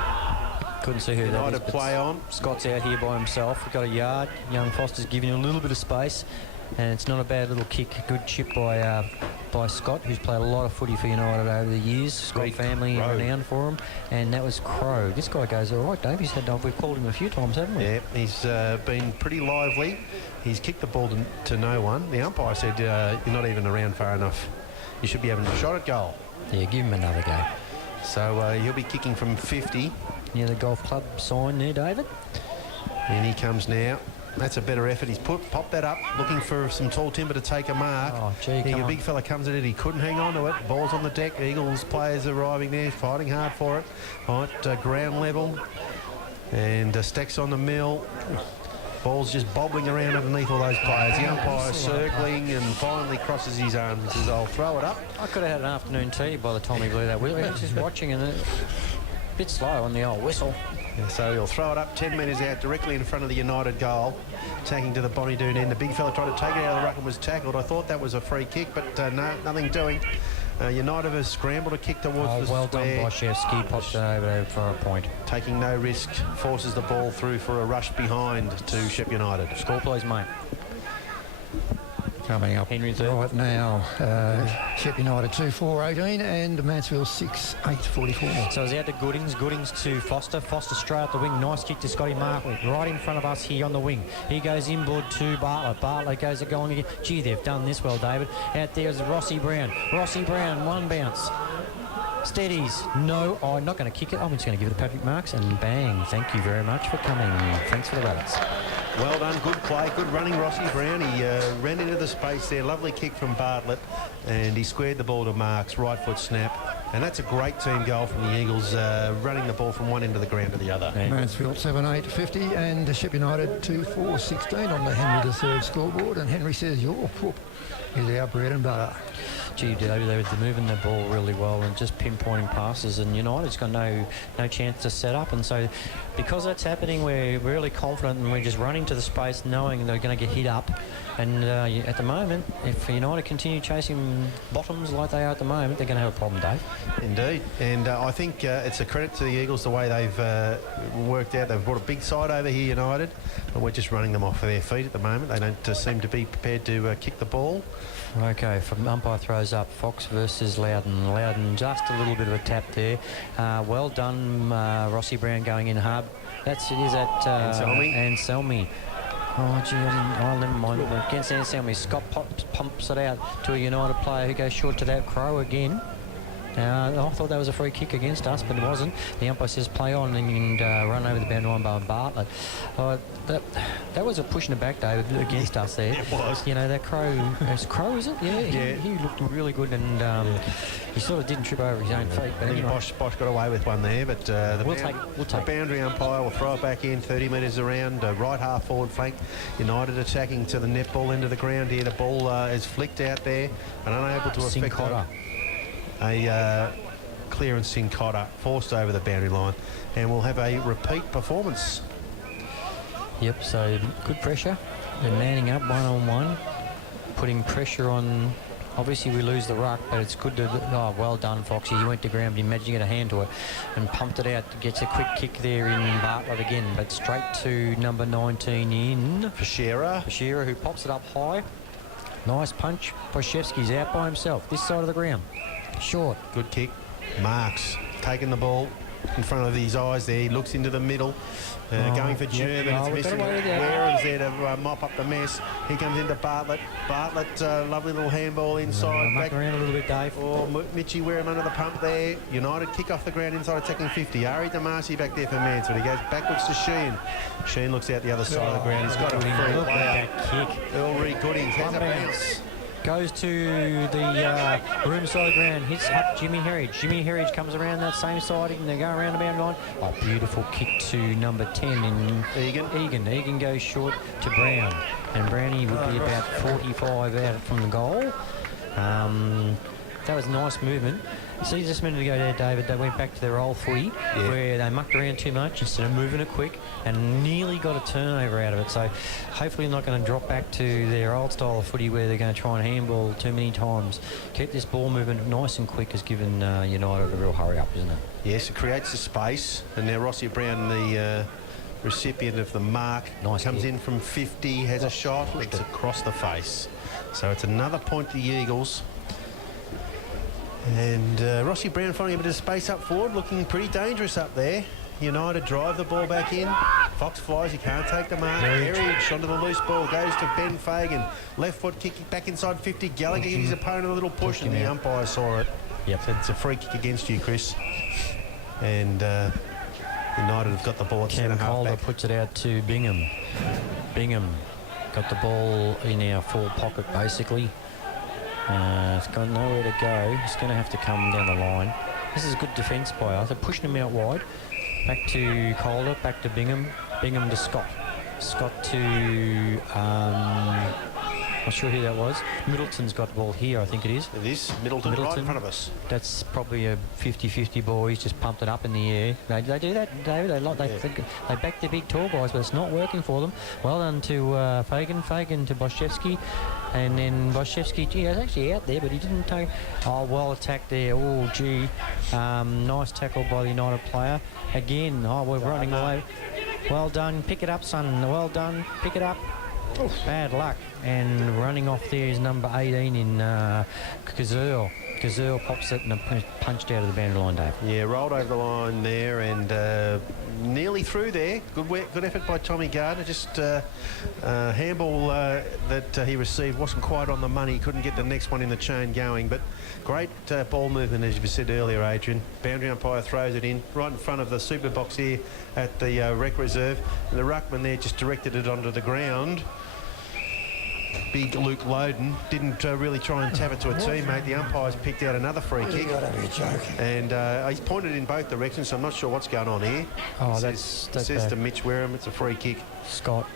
couldn't see who United that is. Play on. Scott's out here by himself. We've got a yard. Young Foster's giving him a little bit of space. And it's not a bad little kick. Good chip by Scott, who's played a lot of footy for United over the years. Scott family renowned for him. And that was Crow. This guy goes all right, Dave. He's had, we've called him a few times, haven't we? Yeah, he's been pretty lively. He's kicked the ball to no one. The umpire said, you're not even around far enough. You should be having a shot at goal. Yeah, give him another go. So he'll be kicking from 50. Near the golf club sign there, David. And he comes now. That's a better effort. He's popped that up, looking for some tall timber to take a mark. Oh, gee, come A on. big fella comes at it. He couldn't hang on to it. Ball's on the deck. Eagles players arriving there, fighting hard for it. Right, ground level. And Stack's on the mill. Ball's just bobbling around underneath all those players. The umpire circling and finally crosses his arms and says, I'll throw it up. I could have had an afternoon tea by the time he blew that whistle. I was just watching and a bit slow on the old whistle. And so he'll throw it up 10 metres out directly in front of the United goal, taking to the Bonnie Doon end. The big fella tried to take it out of the ruck and was tackled. I thought that was a free kick, but no, nothing doing. United has scrambled a kick towards the well square. done by Shepp. Popped it over for a point. Taking no risk, forces the ball through for a rush behind to Shepp United. Score please, mate. Coming up Henry third. right now, Shepp United 2-4-18 and Mansfield 6-8-44. So it's out to Goodings to Foster straight out the wing, nice kick to Scotty Markley, right in front of us here on the wing. He goes inboard to Bartlett goes going again. Gee, they've done this well, David. Out there is Rossi Brown, one bounce. Steadies, no, I'm not going to kick it, I'm just going to give it to Patrick Marks, and bang, thank you very much for coming, thanks for the balance. Well done, good play, good running Rossi Brown. He ran into the space there, lovely kick from Bartlett, and he squared the ball to Marks, right foot snap. And that's a great team goal from the Eagles, running the ball from one end of the ground to the other. Yeah. Mansfield 7-8-50 and Shepp United 2-4-16 on the Henry III scoreboard. And Henry says your poop is our bread and butter. Gee, they're moving the ball really well and just pinpointing passes, and United's got no chance to set up, and so because that's happening, we're really confident and we're just running to the space knowing they're going to get hit up. And at the moment, if United continue chasing bottoms like they are at the moment, they're going to have a problem, Dave. Indeed, and I think it's a credit to the Eagles the way they've worked out. They've brought a big side over here, United, but we're just running them off their feet at the moment. They don't seem to be prepared to kick the ball. Okay, from umpire throws up Fox versus Loudon. Loudon just a little bit of a tap there. Well done, Rossi Brown going in hard. It is at Anselmi. Oh, gee, never mind. Against Anselmi, Scott pumps it out to a United player who goes short to that Crow again. I thought that was a free kick against us, but it wasn't. The umpire says play on and run over the boundary line by Bartlett. That was a pushing it back, David, against us there. It was. You know, that Crow, it's Crow, is it? Yeah, he looked really good, and he sort of didn't trip over his own feet. But I think anyway. Bosch got away with one there, but We'll take the boundary umpire will throw it back in 30 metres around, right half forward flank. United attacking to the netball end of the ground here. The ball is flicked out there and unable to affect Sincotta. a clearance in Cotter, forced over the boundary line, and we'll have a repeat performance. Yep, so good pressure. They're manning up one-on-one, putting pressure on. Obviously, we lose the ruck, but it's good to... Oh, well done, Foxy. He went to ground, but he managed to get a hand to it and pumped it out. Gets a quick kick there in Bartlett again, but straight to number 19 in... Fashira, who pops it up high. Nice punch. Poshevsky's out by himself, this side of the ground. Short. Good kick. Marks taking the ball in front of his eyes there. He looks into the middle, going for German. It's missing. Wareham's there to mop up the mess. He comes into Bartlett. Bartlett, lovely little handball inside. Back around a little bit, Dave. Oh, Mitchie Wareham under the pump there. United kick off the ground inside attacking 50. Ari Damasi back there for Mansfield. He goes backwards to Sheen. Sheen looks out the other side of the ground. He's got a free Look player. at that kick. Ulrich Goodings has a bounce. Goes to the room side of the ground, hits up Jimmy Herridge. Jimmy Herridge comes around that same side, and they go around the boundary line. Oh, beautiful kick to number 10 in Egan. Egan goes short to Brown, and Brownie would be about 45 out from the goal. That was nice movement. See, just a minute ago there, David, they went back to their old footy where they mucked around too much instead of moving it quick and nearly got a turnover out of it. So hopefully not going to drop back to their old style of footy where they're going to try and handball too many times. Keep this ball moving nice and quick has given United a real hurry up, isn't it? Yes, it creates a space, and now Rossi Brown, the recipient of the mark, comes in from 50, has a shot, it's across the face. So it's another point to the Eagles. And Rossi Brown finding a bit of space up forward, looking pretty dangerous up there. United drive the ball back in. Fox flies, he can't take the mark. Herridge onto the loose ball, goes to Ben Fagan. Left foot kick back inside 50. Gallagher gives his opponent a little push, and the umpire saw it. Yep. Said it's a free kick against you, Chris. And United have got the ball at Cam centre Calder half-back. puts it out to Bingham. Bingham got the ball in our full pocket, basically. It's got nowhere to go. He's going to have to come down the line. This is good defence by us. They're pushing him out wide. Back to Calder, back to Bingham. Bingham to Scott. Scott to... not sure who that was. Middleton's got the ball here, I think it is. It is. Middleton right in front of us. That's probably a 50-50 ball. He's just pumped it up in the air. They do that, David. They back their big tall guys, but it's not working for them. Well done to Fagan to Boszewski. And then Boszewski, gee, he was actually out there, but he didn't take... Oh, well attacked there. Oh, gee. Nice tackle by the United player. Again, we're running away. Well done. Pick it up, son. Well done. Pick it up. Oof. Bad luck. And running off there is number 18 in Kazurl. Kazurl pops it and punched out of the boundary line, Dave. Yeah, rolled over the line there and nearly through there. Good effort by Tommy Gardner. Just handball that he received wasn't quite on the money. He couldn't get the next one in the chain going, but great ball movement, as you said earlier, Adrian. Boundary umpire throws it in right in front of the super box here at the rec reserve. And the ruckman there just directed it onto the ground. Big Luke Loden didn't really try and tap it to a teammate. The umpires picked out another free kick. And he's pointed in both directions, so I'm not sure what's going on here. Oh, says to Mitch Wareham, it's a free kick. Scott.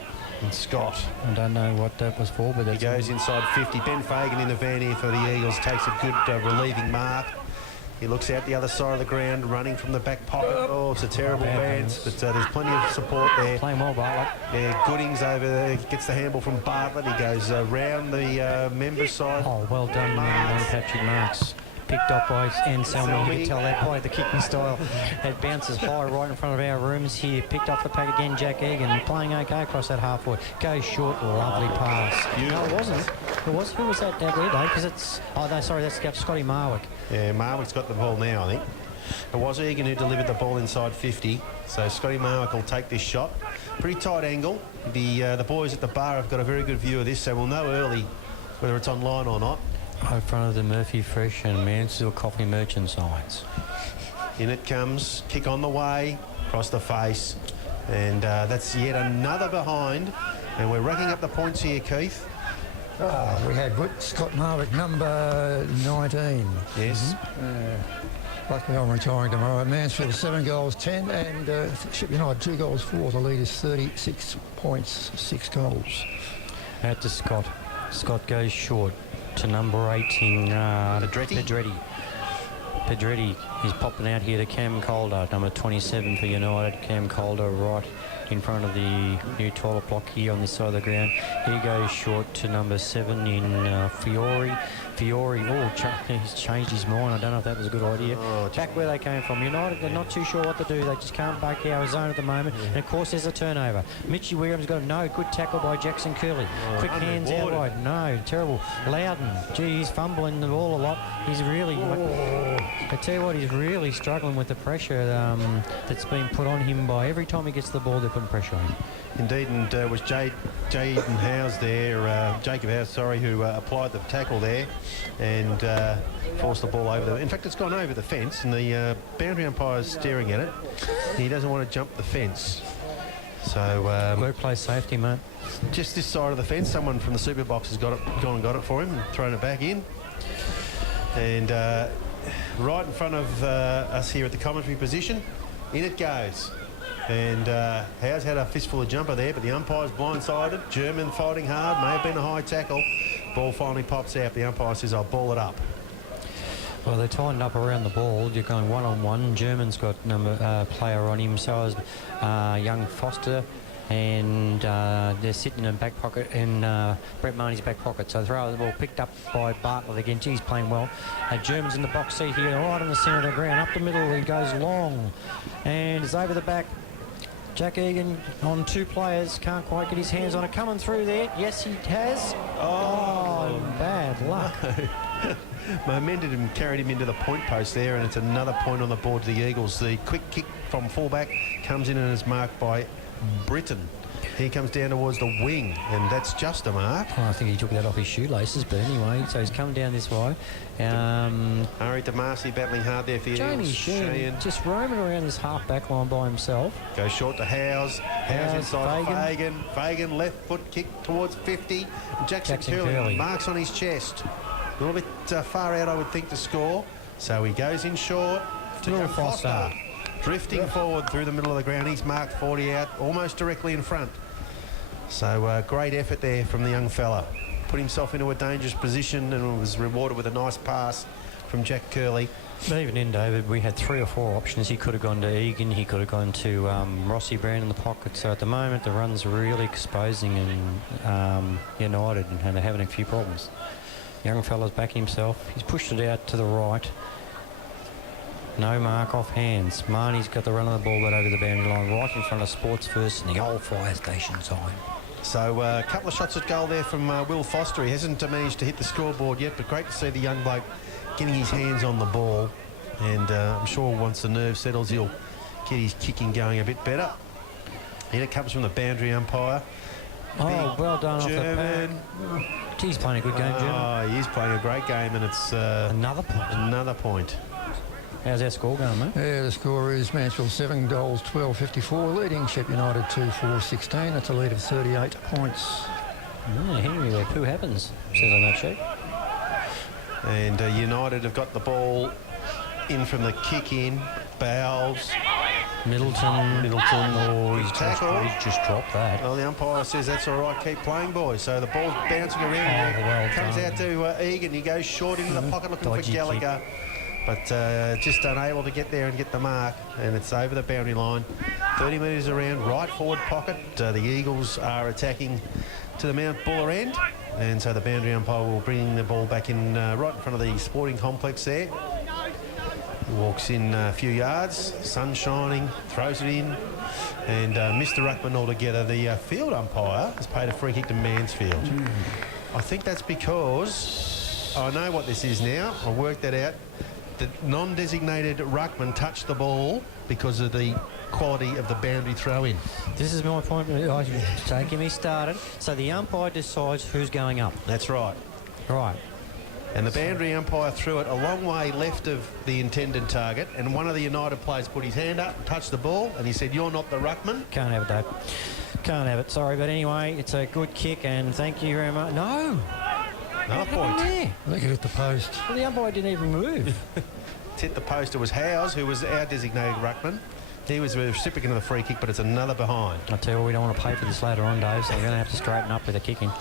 And Scott. I don't know what that was for, but he goes inside 50. Ben Fagan in the van here for the Eagles takes a good relieving mark. He looks out the other side of the ground, running from the back pocket. Oh, it's a terrible bounce, but there's plenty of support there. Playing well, Bartlett. Yeah, Goodings over there gets the handball from Bartlett. He goes round the member side. Oh, well done, Patrick Marks. Picked up by Anselmi. You can tell that by the kicking style. It bounces high right in front of our rooms here. Picked off the pack again, Jack Egan. Playing okay across that half forward. Goes short, lovely pass. No, it wasn't. It was. Who was that out there, Dave? Because it's... Oh, no, sorry, that's Scotty Marwick. Yeah, Marwick's got the ball now, I think. It was Egan who delivered the ball inside 50. So Scotty Marwick will take this shot. Pretty tight angle. The boys at the bar have got a very good view of this, so we'll know early whether it's online or not. In front of the Murphy Fresh and Mansfield Coffee Merchant signs. In it comes, kick on the way, across the face, and that's yet another behind, and we're racking up the points here, Keith. We had Scott Marwick, number 19. Yes. Luckily I'm retiring tomorrow. Mansfield 7 goals 10 and Shepp United 2 goals 4. The lead is 36 points, 6 goals. Out to Scott. Scott goes short to number 18, Pedretti. He's popping out here to Cam Calder, number 27 for United. Cam Calder right in front of the new toilet block here on this side of the ground. He goes short to number 7 in Fiore. He's changed his mind. I don't know if that was a good idea. Back where they came from. United, they're not too sure what to do. They just can't break our zone at the moment. And of course, there's a turnover. Mitchy Warehams got a good tackle by Jackson Curley. Quick hands out wide. No, terrible. Loudon. Gee, he's fumbling the ball a lot. He's really... I tell you what, he's really struggling with the pressure that's been put on him by every time he gets the ball, they're putting pressure on him. Indeed, and it was Jacob Howes there, who applied the tackle there and forced the ball over in fact, it's gone over the fence, and the boundary umpire's staring at it. He doesn't want to jump the fence. So workplace safety, mate. Just this side of the fence, someone from the super box has gone and got it for him and thrown it back in. And right in front of us here at the commentary position, in it goes. And Howes had a fistful of jumper there, but the umpire's blindsided. German fighting hard, may have been a high tackle. Ball finally pops out. The umpire says, I'll ball it up. Well, they're tightened up around the ball. You're going one-on-one. German's got player on him, so is young Foster. And they're sitting in the back pocket in Brett Marnie's back pocket. So throw the ball picked up by Bartlett again. He's playing well. German's in the box seat here, right in the centre of the ground. Up the middle, he goes long. And it's over the back. Jack Egan on 2 players. Can't quite get his hands on it. Coming through there. Yes, he has. Oh bad luck. Momentum carried him into the point post there, and it's another point on the board to the Eagles. The quick kick from fullback comes in and is marked by Britton. He comes down towards the wing, and that's just a mark. Oh, I think he took that off his shoelaces, but anyway, so he's come down this way. Ari DeMasi battling hard there for you. Jamie Sheehan just roaming around this half-back line by himself. Goes short to Howes. Howes inside Fagan. Fagan left foot kick towards 50. Jackson Curley marks on his chest. A little bit far out, I would think, to score. So he goes in short to Foster. Drifting forward through the middle of the ground. He's marked 40 out, almost directly in front. So great effort there from the young fella. Put himself into a dangerous position and was rewarded with a nice pass from Jack Curley. But even in, David, we had 3 or 4 options. He could have gone to Egan, he could have gone to Rossi Brown in the pocket. So at the moment, the run's really exposing United, and they're having a few problems. Young fella's backing himself. He's pushed it out to the right. No mark off hands. Marnie's got the run of the ball, but over the boundary line, right in front of Sports First and the old fire station sign. So a couple of shots at goal there from Will Foster. He hasn't managed to hit the scoreboard yet, but great to see the young bloke getting his hands on the ball. And I'm sure once the nerve settles, he'll get his kicking going a bit better. And it comes from the boundary umpire. Oh, well done off the pack. He's playing a good game, Jim. Oh, he is playing a great game, and it's another point. Another point. How's our score going, mate? Yeah, the score is Mansfield 7 goals, 12-54, leading Shepp United 2-4-16. That's a lead of 38 points. Henry, where poo happens, says on that sheet. And United have got the ball in from the kick in. Bowles. Middleton. Oh, he's just dropped that. Well, the umpire says that's all right, keep playing, boys. So the ball's bouncing around. Well comes done. out to Egan. He goes short into the pocket looking Dodgy for Gallagher. But just unable to get there and get the mark. And it's over the boundary line. 30 metres around, right forward pocket. The Eagles are attacking to the Mount Buller end. And so the boundary umpire will bring the ball back in right in front of the sporting complex there. He walks in a few yards, sun shining, throws it in, and Mr. Ruckman altogether. The field umpire has paid a free kick to Mansfield. I think that's because I know what this is now. I worked that out. The non-designated ruckman touched the ball because of the quality of the boundary throw-in. This is my point. Don't get me started. So the umpire decides who's going up. That's right. Right. And the boundary umpire threw it a long way left of the intended target, and one of the United players put his hand up and touched the ball, and he said, "You're not the ruckman." Can't have it, Dave. Can't have it. Sorry, but anyway, it's a good kick, and thank you very much. No. Another point. There? I think it hit the post. Well, the umpire didn't even move. It's hit the post. It was Howes, who was our designated ruckman. He was the recipient of the free kick, but it's another behind. I tell you what, we don't want to pay for this later on, Dave, so we're going to have to straighten up with a kicking.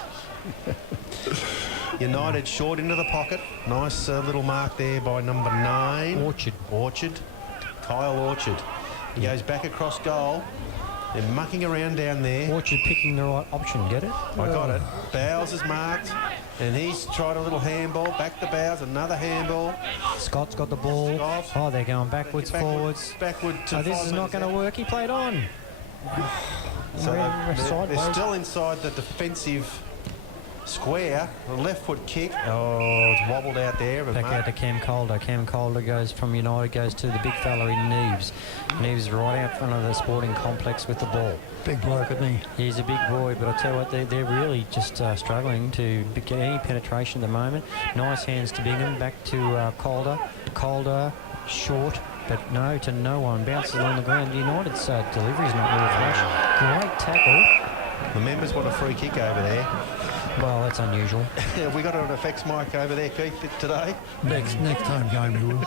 United short into the pocket. Nice little mark there by number 9. Orchard. Kyle Orchard. He goes back across goal. They're mucking around down there. Orchard picking the right option, get it? I got it. Bowles is marked, and he's tried a little handball. Back to Bowles, another handball. Scott's got the ball. Scott. Oh, they're going backwards, forwards. Backward to This is not going to work. He played on. So they're still inside the defensive square. The left foot kick. Oh, it's wobbled out there. Back out to Cam Calder. Cam Calder goes from United, goes to the big fella in Neves. Neves right out front of the sporting complex with the ball. Big bloke, isn't he? He's a big boy, but I tell you what, they're really just struggling to get any penetration at the moment. Nice hands to Bingham, back to Calder. Calder, short, but no to no one. Bounces along the ground. United's delivery's not really flash. Great tackle. The members want a free kick over there. Well, that's unusual. We got an effects mic over there, Keith, today. Next home game we will.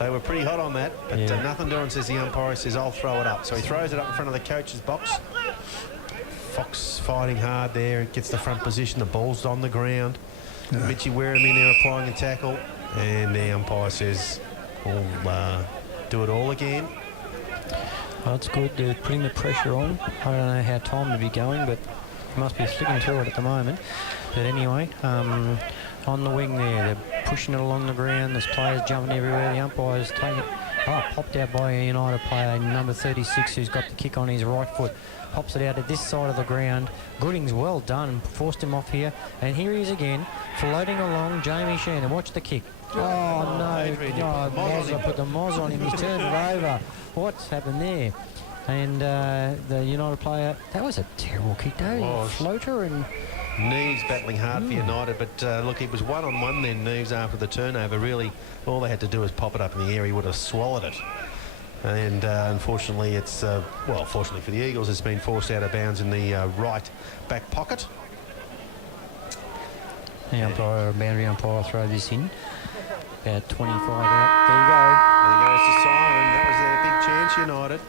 They were pretty hot on that, but Yeah. nothing doing, says the umpire. Says, I'll throw it up. So he throws it up in front of the coach's box. Fox fighting hard there. It gets the front position. The ball's on the ground. Mitchie Werrimy now applying a tackle. And the umpire says, we'll do it all again. Well, it's good. They're putting the pressure on. I don't know how time to be going, but must be flicking through it at the moment. But anyway, on the wing there, they're pushing it along the ground. There's players jumping everywhere. The umpire's taking it. Popped out by a United player, number 36, who's got the kick on his right foot. Pops it out at this side of the ground. Gooding's well done, forced him off here. And here he is again, floating along. Jamie Shannon, watch the kick. Oh, no. Adrian, God, Moz on him. put the Moz on him. He's turned it over. What's happened there? And the United player, that was a terrible kick, though. Was. Floater and... Neves battling hard for United, but look, it was one-on-one then, Neves, after the turnover. Really, all they had to do was pop it up in the air. He would have swallowed it. And unfortunately, it's, well, fortunately for the Eagles, it's been forced out of bounds in the right back pocket. The umpire, boundary umpire, throw this in. About 25 out. There goes the siren. That was their big chance, United.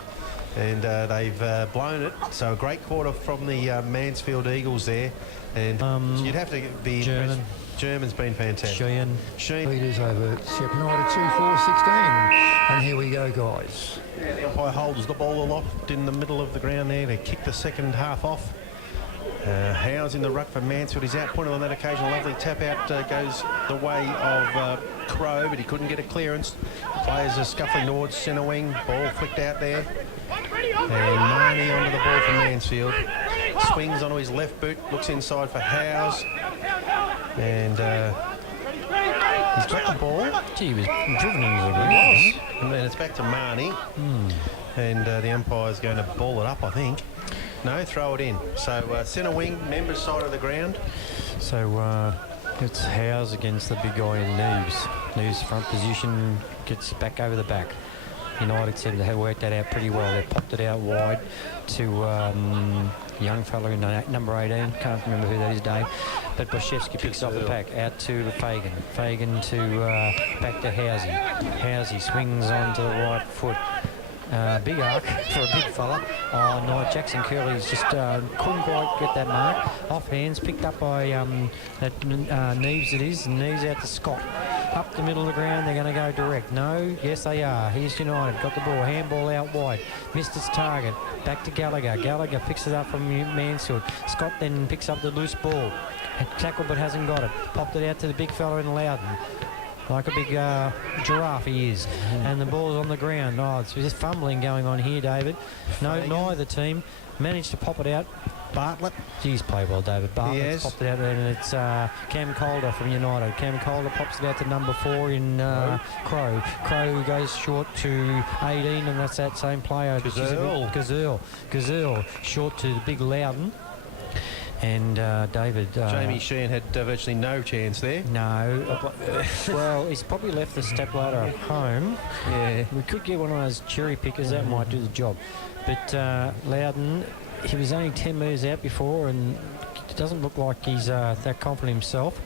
And they've blown it. So a great quarter from the Mansfield Eagles there. And you'd have to be... German. German's been fantastic. Sheehan. Leaders over Shepp United 2-4-16. And here we go, guys. Yeah, the umpire holds the ball aloft in the middle of the ground there to kick the second half off. Howes in the ruck for Mansfield. He's outpointed on that occasion. A lovely tap out goes the way of Crow, but he couldn't get a clearance. Players are scuffling towards centre wing. Ball flicked out there. And Marnie onto the ball for Mansfield. Swings onto his left boot. Looks inside for Howes. And he's got the ball. Gee, he was driven into the He ring. was. And then it's back to Marnie. And the umpire's going to ball it up, I think. No, throw it in. So centre wing, members side of the ground. So it's Howes against the big guy in Neves. Neves front position, gets back over the back. United said they had worked that out pretty well. They popped it out wide to young fella in number 18. Can't remember who that is, Dave. But Boszewski picks off the pack out to Fagan. Fagan to back to Housey. Housey swings onto the right foot. Big arc for a big fella. Oh, no, Jackson Curley's just couldn't quite get that mark. Off hands, picked up by Neves it is. Neves out to Scott. Up the middle of the ground, they're going to go direct. No, yes they are. Here's United, got the ball, handball out wide. Missed its target. Back to Gallagher. Gallagher picks it up from Mansfield. Scott then picks up the loose ball. Tackled but hasn't got it. Popped it out to the big fella in Loudon. Like a big giraffe he is. And the ball's on the ground. Oh, it's just fumbling going on here, David. No, neither team managed to pop it out. Bartlett, geez, play well, David. Bartlett's popped it out, and it's Cam Calder from United. Cam Calder pops it out to number 4 in Crow. Crow goes short to 18, and that's that same player. Gazelle short to the big Loudon. And David... Jamie Sheehan had virtually no chance there. No. Well, he's probably left the step ladder at home. Yeah. We could get one of those cherry pickers. That might do the job. But Loudon, he was only 10 metres out before, and it doesn't look like he's that confident himself.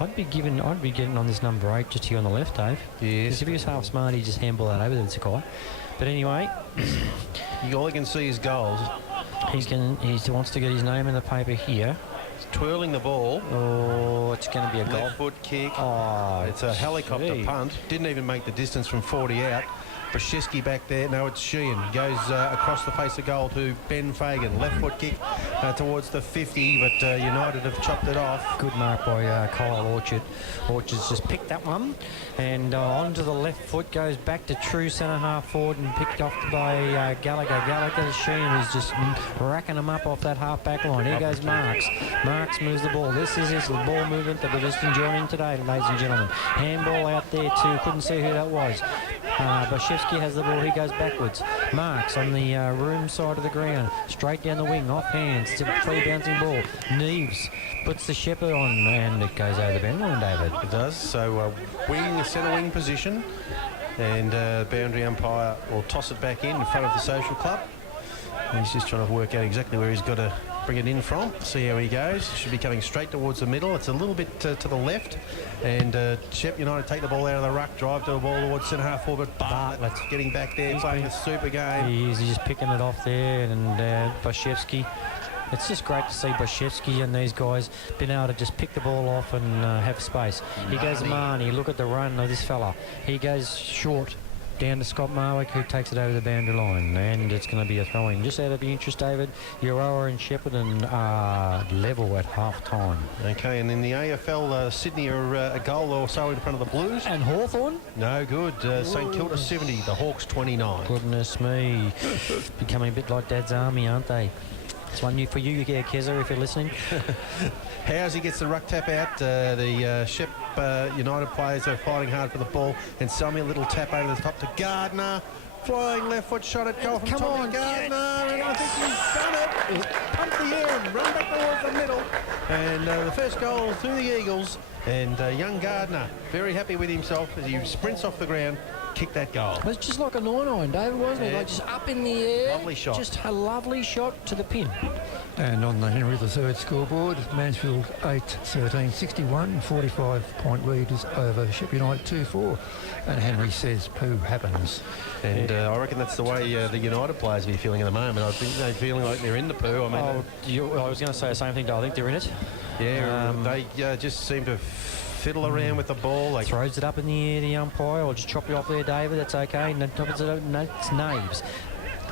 I'd be getting on this number 8 just here on the left, Dave. Yes. If he was half smart, he'd just handball that over the Sakai. But anyway... All you can see is goals. He wants to get his name in the paper here. He's twirling the ball. Oh, it's going to be a goal. Left foot kick. Oh, it's a helicopter punt. Didn't even make the distance from 40 out. Boszewski back there. No, it's Sheehan. Goes across the face of goal to Ben Fagan. Left foot kick towards the 50, but United have chopped it off. Good mark by Kyle Orchard. Orchard's just picked that one. And onto the left foot, goes back to true centre half forward and picked off by Gallagher. Gallagher, Sheehan is just racking them up off that half back line. Here goes Marks. Marks moves the ball. This is the ball movement that we're just enjoying today, ladies and gentlemen. Handball out there too. Couldn't see who that was. Boszewski has the ball. He goes backwards. Marks on the room side of the ground. Straight down the wing. Off hands. It's a free bouncing ball. Neves puts the Shepard on, and it goes over the bend line, David. It does. So wing, centre wing position, and boundary umpire will toss it back in front of the social club. He's just trying to work out exactly where he's got to bring it in from. See how he goes. Should be coming straight towards the middle. It's a little bit to the left. And Shepp United take the ball out of the ruck, drive to the ball towards centre half forward. Bartlett's getting back there, playing a super game. He's just picking it off there. And Boszewski. It's just great to see Boszewski and these guys being able to just pick the ball off and have space. He goes to Marnie. Look at the run of this fella. He goes short down to Scott Marwick, who takes it over the boundary line, and it's going to be a throw-in. Just out of your interest, David, Euroa and Shepparton are level at half-time. Okay, and in the AFL, Sydney are a goal or so in front of the Blues. And Hawthorn? No good. St Kilda 70, the Hawks 29. Goodness me. Becoming a bit like Dad's Army, aren't they? It's one for you, Keza, if you're listening. Howes he gets the ruck tap out. The Shepp United players are fighting hard for the ball. And Sammy, a little tap over the top to Gardner. Flying left foot shot at goal from Come Tommy on. Gardner, and I think he's done it. He's pumped the air and run back towards the middle. And the first goal through the Eagles. And young Gardner, very happy with himself as he sprints off the ground, kicked that goal. It was just like a 9-9, David, wasn't it? Yeah. Like just up in the air. Lovely shot. Just a lovely shot to the pin. And on the Henry III scoreboard, Mansfield 8-13, 61, 45-point lead is over Shepp United 2-4. And Henry says, poo happens. And I reckon that's the way the United players be feeling at the moment. I think they're feeling like they're in the poo. I mean, I was going to say the same thing, I think they're in it. yeah, they just seem to fiddle around with the ball. Like, Throws it up in the air, the umpire, or just chop it off there, David. That's okay. No, it's Naves.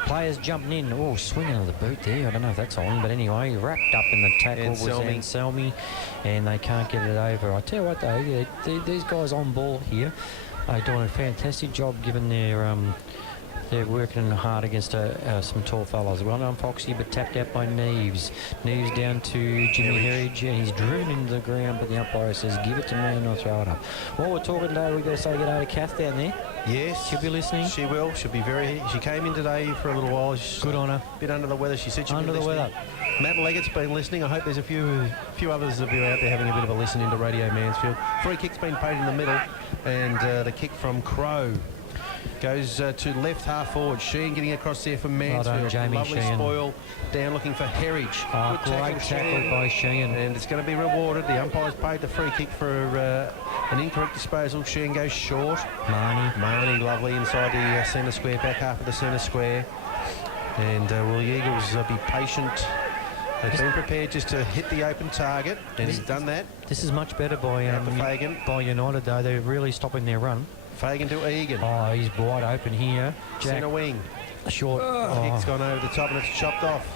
Players jumping in. Oh, swinging of the boot there. I don't know if that's on, but anyway, wrapped up in the tackle was Anselmi, and they can't get it over. I tell you what, though, these guys on ball here are doing a fantastic job, given they're working hard against some tall fellas. Well done, Foxy, but tapped out by Neves. Neves down to Jimmy Herridge, and he's driven into the ground, but the umpire says, give it to me and I'll throw it up. While we're talking today, we've got to say good day to Kath down there. yes, She'll be listening. She will. She'll be very. She came in today for a little while. She's Good on her. a bit under the weather. She said she'd Under be the listening. weather. Matt Leggett's been listening. I hope there's a few others of you out there having a bit of a listen into Radio Mansfield. Free kick's been paid in the middle, and the kick from Crow goes to left half forward. Sheen getting across there from Mansfield. Well done, Jamie Lovely Sheehan. spoil down looking for Herridge. Oh, Good great tackle by Sheehan. And it's going to be rewarded. The umpire's paid the free kick for an incorrect disposal. Sheen goes short. Marnie, lovely inside the centre square, back half of the centre square. And will the Eagles be patient? They've been prepared just to hit the open target, and he's done that. This is much better by Fagan. by United, though. They're really stopping their run. Fagan to Egan. Oh, he's wide open here. Jack, Centre wing. short. Kick's gone over the top and it's chopped off.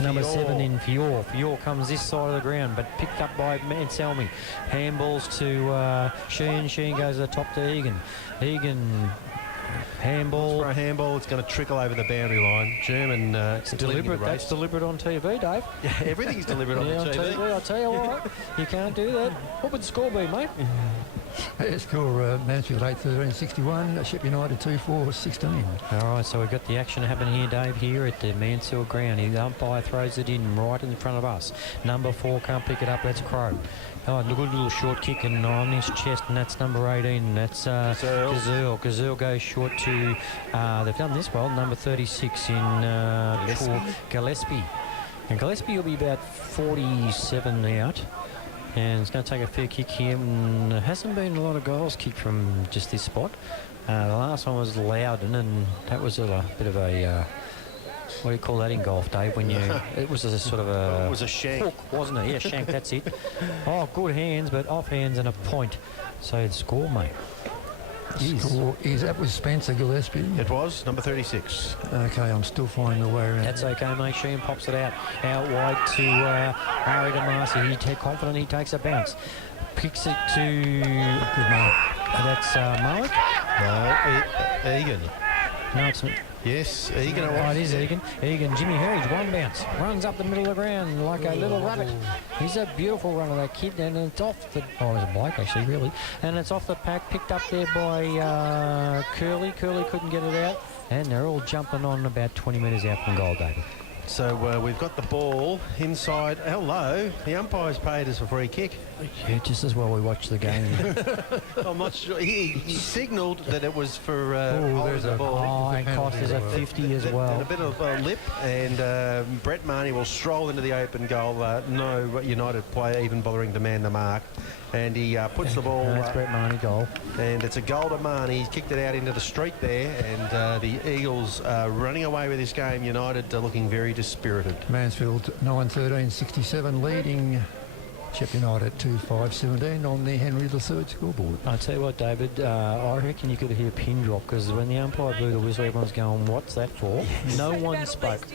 Number Fior. 7 in Fior. Fior comes this side of the ground, but picked up by Anselmi. Handballs to Sheen. Sheen goes to the top to Egan. Egan, handball. For a handball, it's going to trickle over the boundary line. German It's deliberate. That's deliberate on TV, Dave. Yeah, everything's deliberate on Yeah, the on TV. TV. I'll tell you what, you can't do that. What would the score be, mate? Score Mansfield 8-13, 61, Shepp United 2-4, 16. All right, so we've got the action happening here, Dave, here at the Mansfield ground. The umpire throws it in right in front of us. Number 4 can't pick it up. That's Crow. Oh, look, a little short kick and on his chest, and that's number 18. And that's Gazelle. Gazelle goes short to, they've done this well, number 36 in Gillespie. And Gillespie will be about 47 out. And it's going to take a fair kick here. And there hasn't been a lot of goals kicked from just this spot. The last one was Loudon, and that was a bit of a... what do you call that in golf, Dave? When you... It was a sort of a... It was a shank. Hook, wasn't it? Yeah, shank, that's it. Oh, good hands, but off hands and a point. So the score, mate. Score is that was Spencer Gillespie. It was number 36. Okay, I'm still finding the way around. That's okay, mate. Sheen pops it out wide to Ari DeMasi. He's confident, he takes a bounce. Picks it to... Good mark. That's Malik? No, Egan. No, it's not. Yes, Egan. Oh, it is Egan. Egan, Jimmy Herridge, one bounce. Runs up the middle of the ground like a little rabbit. He's a beautiful runner, that kid, and it's off the... Oh, he's a bloke, actually, really. And it's off the pack, picked up there by Curly. Curly couldn't get it out. And they're all jumping on about 20 metres out from goal, David. So we've got the ball inside. Hello, the umpire's paid us a free kick. Yeah, just as well we watch the game. I'm not sure. He signalled that it was for there's the a- ball. Oh, and cost us a 50 as well. And a bit of lip, and Brett Marnie will stroll into the open goal. No United player even bothering to man the mark. And he puts the ball... That's Brett Marnie goal. And it's a goal to Marnie. He's kicked it out into the street there, and the Eagles running away with this game. United looking very dispirited. Mansfield 9-13, 67, leading Shepp United 2-5-17 on the Henry III scoreboard. I tell you what, David, I reckon you could hear a pin drop, because when the umpire blew the whistle, everyone's going, what's that for? No one spoke.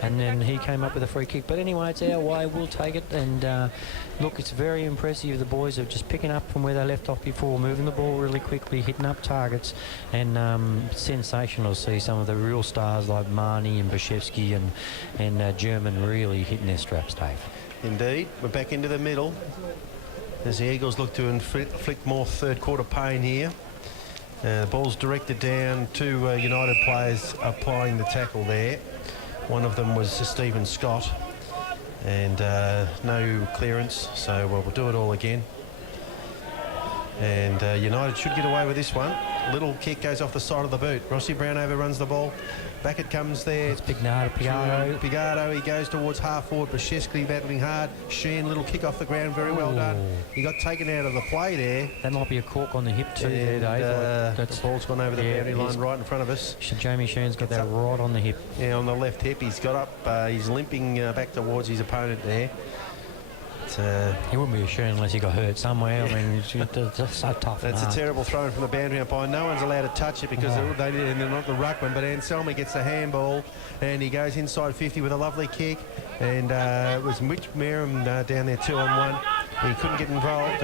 And then he came up with a free kick. But anyway, it's our way. We'll take it. And look, it's very impressive. The boys are just picking up from where they left off before, moving the ball really quickly, hitting up targets. And sensational to see some of the real stars like Marnie and Bashevsky and German really hitting their straps, Dave. Indeed. We're back into the middle as the Eagles look to inflict more third quarter pain here. The ball's directed down, two United players applying the tackle there. One of them was Stephen Scott, and no clearance, so we'll do it all again. And United should get away with this one. Little kick goes off the side of the boot. Rossi Brown overruns the ball. Back it comes there. It's Pigardo. Pigardo, he goes towards half forward. Bashevsky battling hard. Sheen, little kick off the ground, very well done. He got taken out of the play there. That might be a cork on the hip too And, there, Dave. the ball's gone over the boundary line right in front of us. Jamie Sheen's got that right on the hip. Yeah, on the left hip. He's got up. He's limping back towards his opponent there. He wouldn't be a Sheen unless he got hurt somewhere. I mean, it's just so tough. That's a terrible throw from the boundary umpire. No one's allowed to touch it because they're not the ruckman, but Anselmi gets the handball and he goes inside 50 with a lovely kick. And it was Mitch Merrim down there 2-on-1. He couldn't get involved.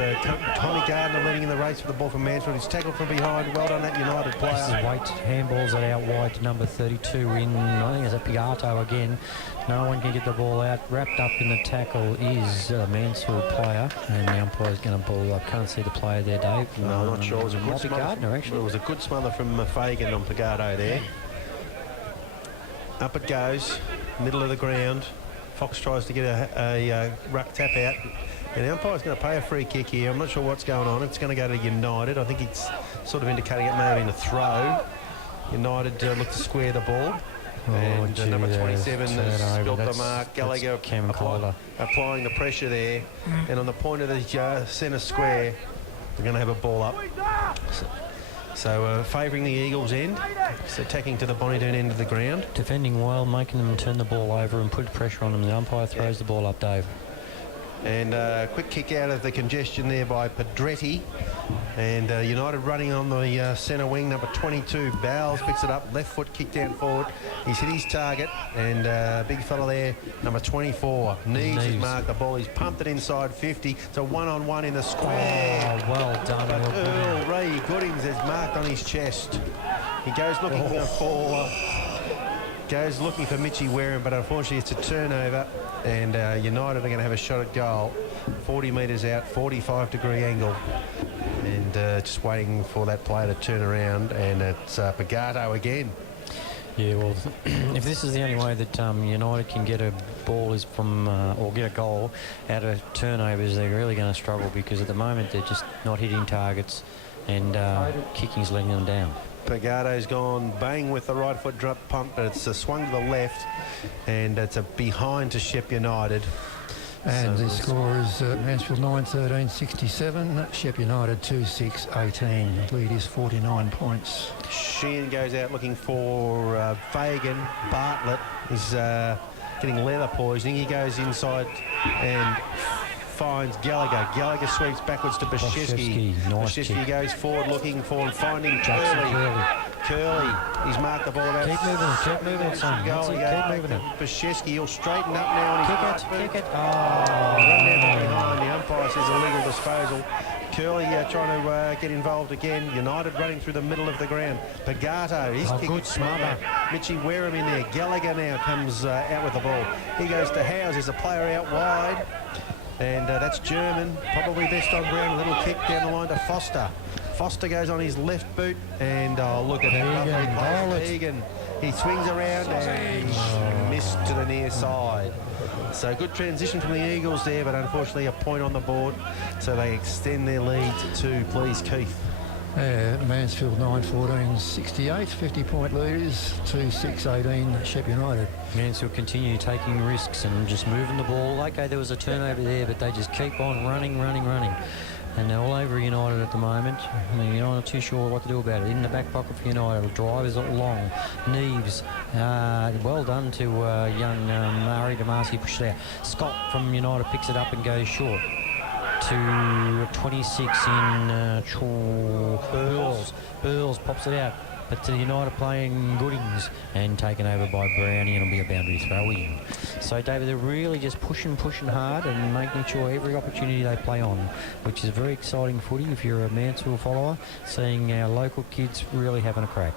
Tommy Gardner leading in the race for the ball from Mansfield. He's tackled from behind. Well done, that United player. This is Waite. Handballs are out wide to number 32 in, I think it's a Pigato again. No one can get the ball out. Wrapped up in the tackle is a Mansfield player, and the umpire's going to ball. I can't see the player there, Dave. No, I'm not sure. It was a good smother. Gardner, actually. It was a good smother from Fagan on Pigardo there. Up it goes, middle of the ground. Fox tries to get a ruck tap out. And the umpire's going to pay a free kick here. I'm not sure what's going on. It's going to go to United. I think it's sort of indicating it may have been a throw. United look to square the ball. And number 27 has spilt the mark. Gallagher applying the pressure there. And on the point of the centre square, we're going to have a ball up. So favouring the Eagles' end. So attacking to the Bonnie-Doon end of the ground. Defending well, making them turn the ball over and put pressure on them. The umpire throws the ball up, Dave. And quick kick out of the congestion there by Pedretti. And United running on the centre wing, number 22, Bowles picks it up, left foot kick down forward. He's hit his target, and big fella there, number 24, Neves has marked the ball. He's pumped it inside 50. It's a one-on-one in the square. Oh, well done. But Earl Ray Goodings has marked on his chest. He goes looking goes looking for Mitchie Wareham, but unfortunately it's a turnover, and United are going to have a shot at goal. 40 metres out, 45-degree angle, and just waiting for that player to turn around, and it's Pigato again. Yeah, well, if this is the only way that United can get a ball is from, or get a goal out of turnovers, they're really going to struggle, because at the moment they're just not hitting targets, and kicking's letting them down. Pagato's gone bang with the right foot drop pump, but it's swung to the left, and it's a behind to Shepp United. And the score is Mansfield 9-13-67, Shepp United 2-6-18. Lead is 49 points. Sheehan goes out looking for Fagan. Bartlett is getting leather poisoning. He goes inside and finds Gallagher. Gallagher sweeps backwards to Bashevsky. Bashevsky goes forward looking for and finding Curley. He's marked the ball about. Keep moving, son. Keep moving it. Bashevsky, he'll straighten up now on his Kick it. Run down behind. The umpire says illegal disposal. Curley trying to get involved again. United running through the middle of the ground. Pagato, his kick. Good smother. Mitchie Wareham in there. Gallagher now comes out with the ball. He goes to Howes. There's a player out wide. And that's German, probably best on ground. A little kick down the line to Foster. Foster goes on his left boot, and look at that lovely play. Egan. He swings around and he's missed to the near side. So good transition from the Eagles there, but unfortunately a point on the board. So they extend their lead to Please Keith. Mansfield 9-14-68, 50-point leaders, 2-6-18, Shepp United. Mansfield continue taking risks and just moving the ball. Okay, there was a turnover there, but they just keep on running. And they're all over United at the moment. I mean, you're not too sure what to do about it. In the back pocket for United, drivers long. Neves, well done to young Murray DeMasi, pushed it out. Scott from United picks it up and goes short to 26 in Burles pops it out, but to United playing Goodings and taken over by Brownie, and it'll be a boundary throw in. So David, they're really just pushing hard and making sure every opportunity they play on, which is very exciting footy if you're a Mansfield follower, seeing our local kids really having a crack.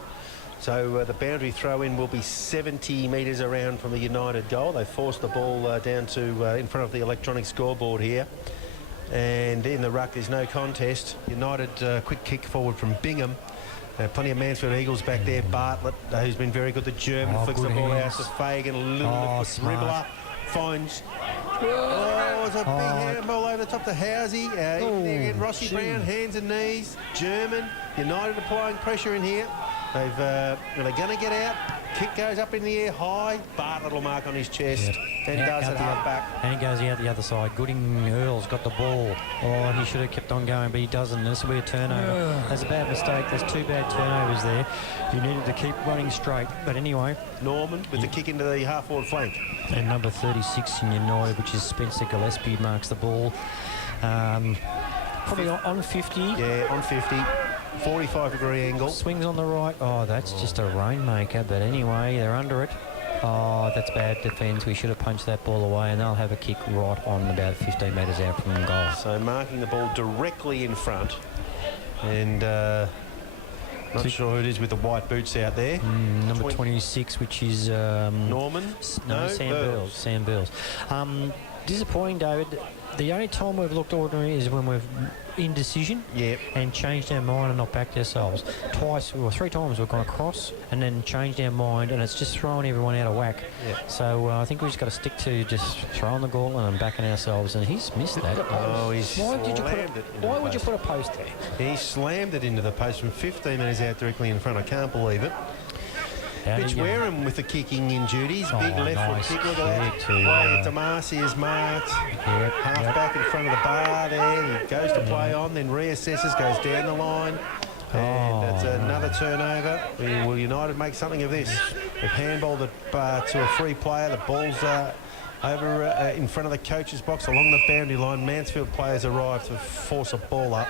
So the boundary throw-in will be 70 metres around from the United goal. They forced the ball down to in front of the electronic scoreboard here. And in the ruck, there's no contest. United quick kick forward from Bingham. Plenty of Mansfield Eagles back there. Bartlett, who's been very good. The German flicks the good ball out hands. to Fagan. A little bit Smart. dribbler. Finds... Oh, it's a big handball over the top to Housey. In there again, Rossi Brown, hands and knees. German. United applying pressure in here. They're going to get out. Kick goes up in the air high. Bartlett will mark on his chest and does it half back. And he goes out the other side. Gooding Earl's got the ball. Oh, he should have kept on going, but he doesn't. This will be a turnover. That's a bad mistake. There's 2 bad turnovers there. You needed to keep running straight. But anyway. Norman with the kick into the half-forward flank. And number 36 in United, which is Spencer Gillespie, marks the ball. Probably on 50. Yeah, on 50. 45-degree angle. Swings on the right. Oh, that's just a rainmaker. But anyway, they're under it. Oh, that's bad defence. We should have punched that ball away, and they'll have a kick right on about 15 metres out from goal. So marking the ball directly in front. And not sure who it is with the white boots out there. Number 26, which is... Norman? No, Sam Burls. Sam Burls. Disappointing, David. The only time we've looked ordinary is when we've indecision and changed our mind and not backed ourselves. Twice or 3 times we've gone across and then changed our mind, and it's just throwing everyone out of whack. So I think we've just got to stick to just throwing the gauntlet and backing ourselves, and he's missed that. Oh, he's Why would you put a post there? He slammed it into the post from 15 metres out directly in front. I can't believe it. Mitch Wareham with the kicking in duties. Big left foot kick. Look at that. Way to Marcy is marked. Half back in front of the bar there. He goes to play on, then reassesses, goes down the line. And that's another turnover. Will United make something of this? They've handballed it to a free player. The ball's over in front of the coach's box along the boundary line. Mansfield players arrive to force a ball up.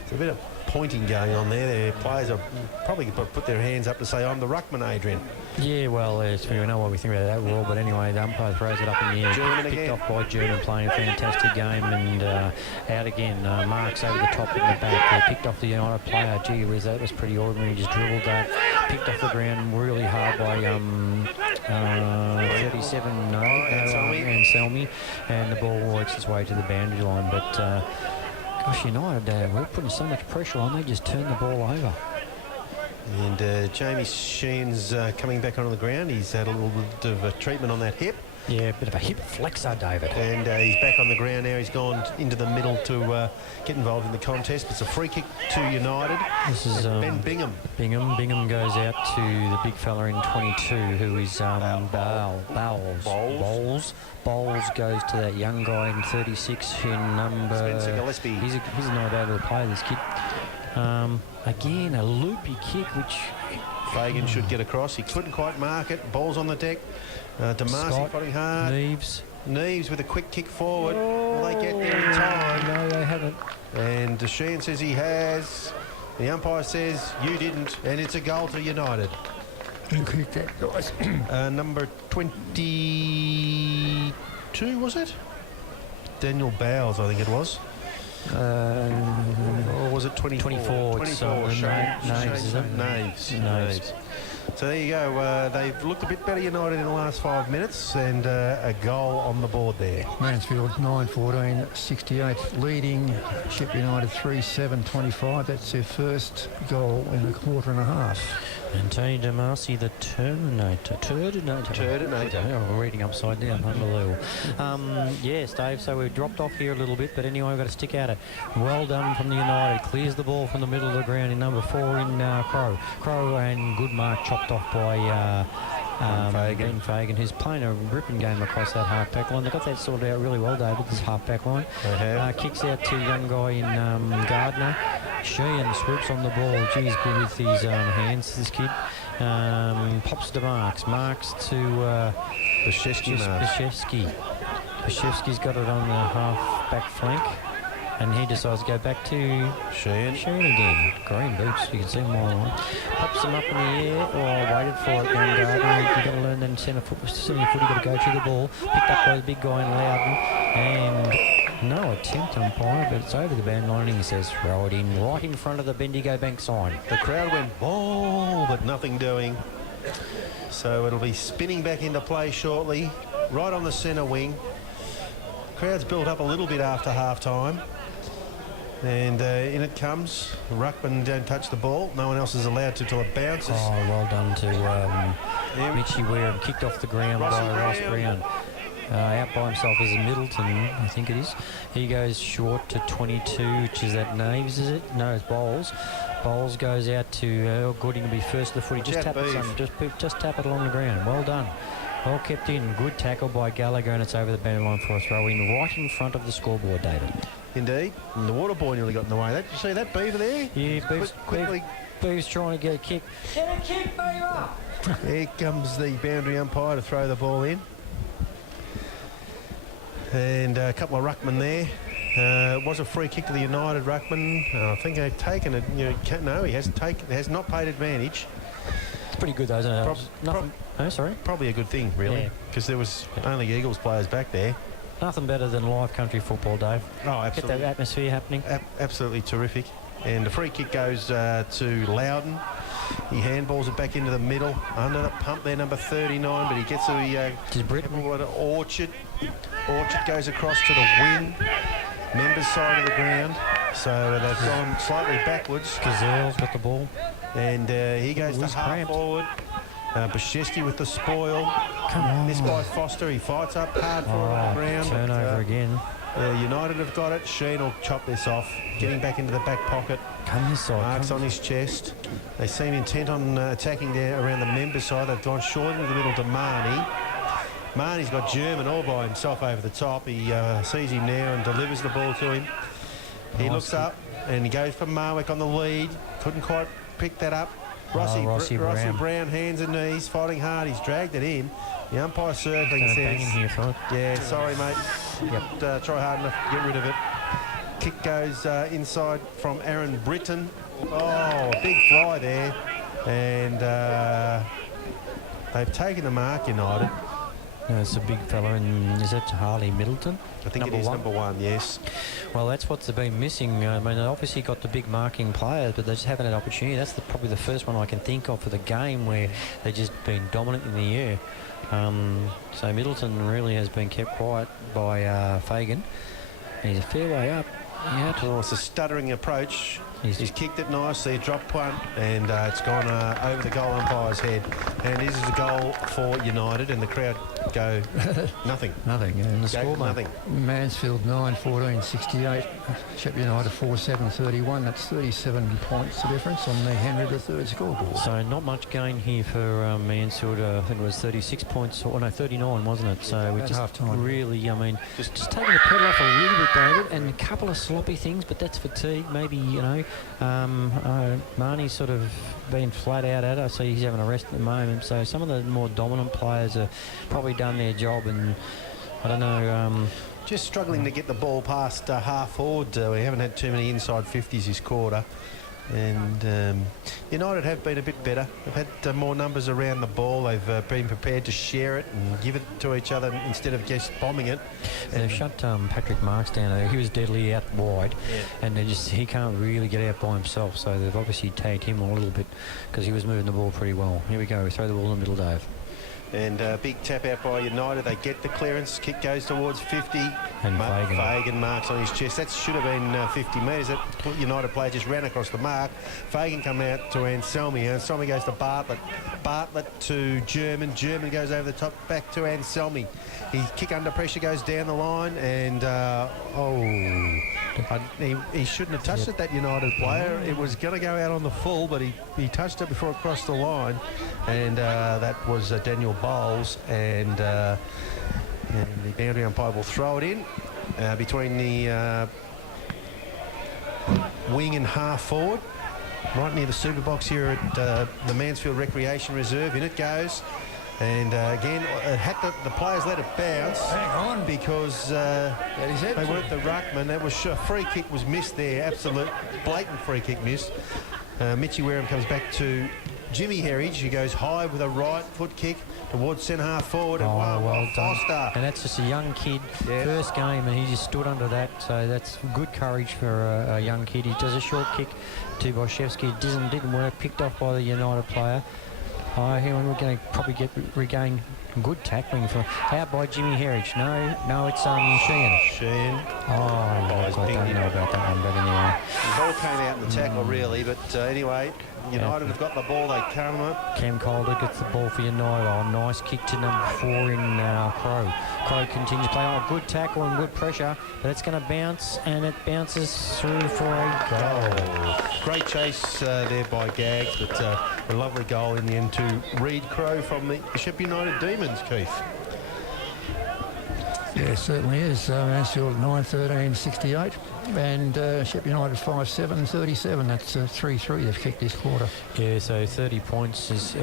There's a bit of pointing going on there. The players are probably put their hands up to say, I'm the ruckman, Adrian. Yeah, well, we know what we think about that rule, but anyway, the umpire throws it up in the air. German picked again. off by German, playing a fantastic game, and out again. Marks over the top in the back. They picked off the United player. Gee whiz, that was pretty ordinary. Just dribbled that. Picked off the ground really hard by 37, Anselmi, and the ball works its way to the boundary line, but... Gosh, United, we're putting so much pressure on, they just turn the ball over. And Jamie Sheehan's coming back onto the ground. He's had a little bit of a treatment on that hip. Yeah, a bit of a hip flexor, David. And he's back on the ground now. He's gone into the middle to get involved in the contest. It's a free kick to United. This is Ben Bingham. Bingham goes out to the big fella in 22, who is Bowles goes to that young guy in 36 in number... Spencer Gillespie. He's not able to play, this kid. Again, a loopy kick, which... Fagan should get across. He couldn't quite mark it. Ball's on the deck. Demarcy fighting hard. Neves with a quick kick forward. Will they get there in time? No, they haven't. And Deshan says he has. The umpire says you didn't, and it's a goal to United. Who kicked that, guys? Number 22, was it? Daniel Bowles, I think it was. Or was it 24? 24. It's Naves. So there you go. They've looked a bit better, United, in the last 5 minutes, and a goal on the board there. Mansfield 9-14, 68, leading Shepp United 3-7-25. That's their first goal in a quarter and a half. And Tony DeMarcy, the Terminator. Oh, we're reading upside down. Unbelievable. Yes, Dave, so we've dropped off here a little bit, but anyway, we've got to stick at it. Well done from the United. Clears the ball from the middle of the ground in number 4 in Crow. Crow, and good mark chopped off by Ben Fagan, who's playing a ripping game across that half-back line. They've got that sorted out really well, David, this half-back line. Kicks out to young guy in Gardner. Sheehan swoops on the ball. Geez, good with his hands, this kid. Pops to Marks to Bashevsky's got it on the half-back flank. And he decides to go back to Sheehan again. Green boots, you can see them all on. Pops them up in the air. Oh, I waited for it, young Gardner. You've got to learn that in centre foot, you've got to go to the ball. Picked up by the big guy in Loudon. And no attempt umpire, but it's over the band line, and he says throw it in right in front of the Bendigo Bank sign. The crowd went ball, but nothing doing. So it'll be spinning back into play shortly, right on the centre wing. Crowd's built up a little bit after half-time. And in it comes. Ruckman don't touch the ball. No one else is allowed to till it bounces. Oh, well done to Mitchy Wareham. Kicked off the ground by Ross Brown. Out by himself is Middleton, I think it is. He goes short to 22, which is that Naves, is it? No, it's Bowles. Bowles goes out to Gooding to be first of the footy. Just tap it, son. Just tap it along the ground. Well done. Well kept in. Good tackle by Gallagher, and it's over the boundary line for a throw in right in front of the scoreboard, David. Indeed. And the water boy nearly got in the way. Did you see that beaver there? Yeah, Quickly. Beaver's trying to get a kick. Get a kick, Beaver! Here comes the boundary umpire to throw the ball in. And a couple of ruckmen there. It was a free kick to the United ruckman. I think they've taken it. No, he has not paid advantage. It's pretty good though, isn't it? Sorry? Probably a good thing, really, because there was only Eagles players back there. Nothing better than live country football, Dave. Oh, absolutely. Get that atmosphere happening. Absolutely terrific. And the free kick goes to Loudon. He handballs it back into the middle. Under the pump there, number 39, but he gets to Orchard. Orchard goes across to the wing. Members side of the ground. So they've gone slightly backwards. Gazelle's got the ball. And he goes to half forward. Bashesky with the spoil. Come on. Missed by Foster. He fights up hard for it on the ground. Turnover again. United have got it. Sheen will chop this off. Getting back into the back pocket. Come this side. Marks on his chest. They seem intent on attacking there around the member side. They've gone short into the middle to Marnie. Marnie's got German all by himself over the top. He sees him now and delivers the ball to him. He looks up and he goes for Marwick on the lead. Couldn't quite pick that up. Rossi Brown, hands and knees, fighting hard. He's dragged it in. The umpire circling says, yeah, sorry, mate. Yep. Try hard enough to get rid of it. Kick goes inside from Aaron Britton. Oh, big fly there. And they've taken the mark, United. No, it's a big fella, and is that Harley Middleton? I think it is number one, yes. Well, that's what's been missing. I mean, they obviously got the big marking players, but they just haven't had opportunity. That's probably the first one I can think of for the game where they've just been dominant in the air. So Middleton really has been kept quiet by Fagan. And he's a fair way up. Yeah. Oh, it's a stuttering approach. He's kicked it nicely, dropped punt, and it's gone over the goal umpire's head. And this is a goal for United, and the crowd go nothing. Nothing, yeah. And the score, nothing. Mansfield 9-14-68. Shepp United 4-7-31. That's 37 points the difference on the Henry III scoreboard. So not much gain here for Mansfield. I think it was 36 points, or no, 39, wasn't it? So we just really, I mean, just taking the pedal off a little bit, David, and a couple of sloppy things, but that's fatigue. Maybe, you know, Marnie's sort of been flat out at us, so he's having a rest at the moment. So some of the more dominant players have probably done their job, and I don't know. Just struggling to get the ball past half forward. We haven't had too many inside 50s this quarter. And United have been a bit better. They've had more numbers around the ball. They've been prepared to share it and give it to each other instead of just bombing it. And they've shut Patrick Marks down there. He was deadly out wide, and he can't really get out by himself. So they've obviously tagged him a little bit because he was moving the ball pretty well. Here we go. We throw the ball in the middle, Dave. And big tap out by United. They get the clearance. Kick goes towards 50. And Fagan marks on his chest. That should have been 50 metres. That United player just ran across the mark. Fagan come out to Anselmi. Anselmi goes to Bartlett. Bartlett to German. German goes over the top back to Anselmi. His kick under pressure goes down the line, and he shouldn't have touched it, that United player. It was going to go out on the full, but he touched it before it crossed the line, and that was Daniel Bowles, and the boundary umpire will throw it in between the wing and half forward, right near the super box here at the Mansfield Recreation Reserve. In it goes. And again, the players let it bounce. Hang on, because they weren't the ruckman. That was a free kick was missed there. Absolute blatant free kick missed. Mitchy Wareham comes back to Jimmy Herridge. He goes high with a right foot kick towards centre half forward. And well Foster. Done. And that's just a young kid, first game, and he just stood under that. So that's good courage for a young kid. He does a short kick to Boshevsky. Didn't work. Picked off by the United player. Here we're going to probably regain Good tackling for out by Jimmy Herridge. No, it's Sheehan. Sheehan. Oh, I don't know about that one, but anyway. The ball came out in the tackle, really, but anyway, United have got the ball. They come up. Cam Calder gets the ball for United. Oh, nice kick to number 4 in Crow. Crow continues to play. Oh, good tackle and good pressure, but it's going to bounce, and it bounces through for a goal. Great chase there by Gags, but a lovely goal in the end to Reed Crow from the Shepp United Demons, Keith. Yeah, it certainly is. Mansfield 9-13-68 and Shepp United 5-7-37. That's 3-3 they've kicked this quarter. Yeah, so 30 points is...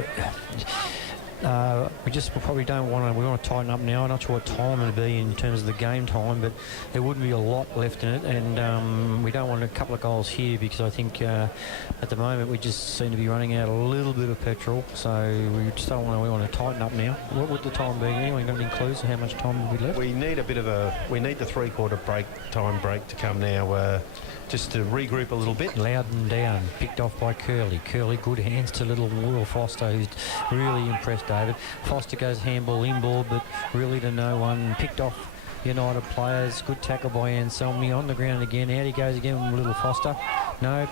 we probably don't want to. We want to tighten up now. I'm not sure what time it'll be in terms of the game time, but there wouldn't be a lot left in it, and we don't want a couple of goals here because I think at the moment we just seem to be running out a little bit of petrol. So we just don't want to. We want to tighten up now. What would the time be? Anyone got any clues how much time have we left? We need we need the 3-quarter break to come now. Just to regroup a little bit. Loudon down, picked off by Curley. Curley, good hands to little Will Foster, who's really impressed David. Foster goes handball, inboard, but really to no one. Picked off United players. Good tackle by Anselmi on the ground again. Out he goes again with little Foster. No,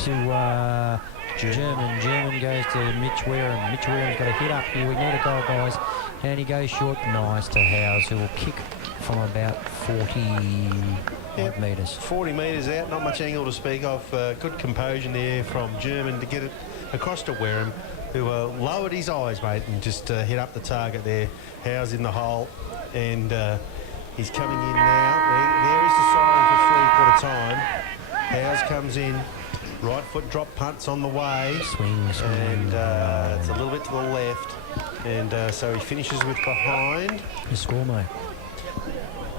to German. German goes to Mitch Wareham. Mitch Wareham's got a hit up here. We need a goal, guys. And he goes short. Nice to Howes, who will kick from about 40 metres. 40 metres out, not much angle to speak of. Good composure there from German to get it across to Wareham, who lowered his eyes, mate, and just hit up the target there. Howes in the hole, and he's coming in now. There is the siren for 3-quarter time. Howes comes in. Right foot drop punts on the way. Swing. And it's a little bit to the left. And so he finishes with behind. The score, mate.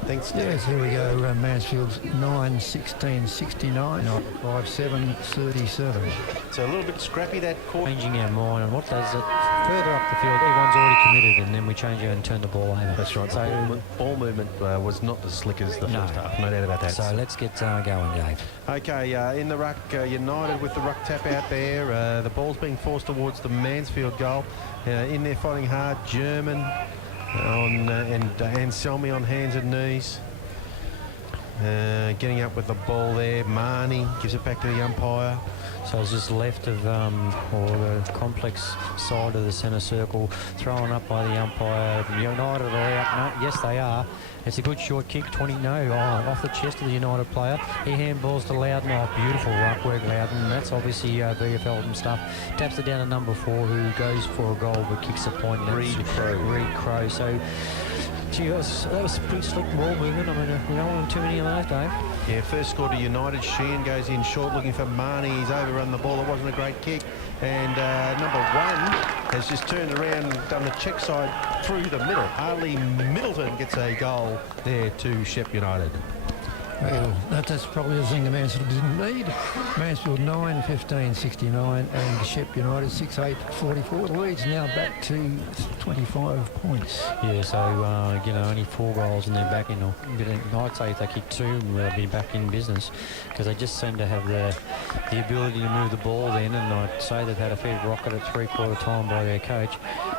Thanks. Yes, here we go. Mansfield's 9-16-69, 5-7-37. So a little bit scrappy that quarter. Changing our mind, and what does it? Further up the field, everyone's already committed, and then we change it and turn the ball over. That's right. So ball movement was not as slick as the first half. No doubt about that. So let's get going, Dave. Okay, in the ruck, United with the ruck tap out there. The ball's being forced towards the Mansfield goal. In there fighting hard, German and Anselmi on hands and knees. Getting up with the ball there. Marnie gives it back to the umpire. So it's just left of, or the complex side of the centre circle, thrown up by the umpire. United are out. No, yes, they are. It's a good short kick, 20, no, off the chest of the United player. He handballs to Loudon. Oh, beautiful ruck work, Loudon. That's obviously VFL and stuff. Taps it down to number 4, who goes for a goal but kicks a point. Reed Crow. So, gee, that was pretty slick ball movement. I mean, we don't want too many of those, Dave. Yeah, first score to United. Sheehan goes in short looking for Marnie. He's overrun the ball. It wasn't a great kick. And number 1 has just turned around and done the check side through the middle. Harley Middleton gets a goal there to Shepp United. Well, that's probably the thing the Mansfield didn't need. Mansfield 9-15-69 and Shepp United 6-8-44. The lead's now back to 25 points. Yeah, so, only 4 goals and they're back in. I'd say if they kick 2, they'll be back in business because they just seem to have the ability to move the ball then, and I'd say they've had a fair rocket at 3-quarter time by their coach.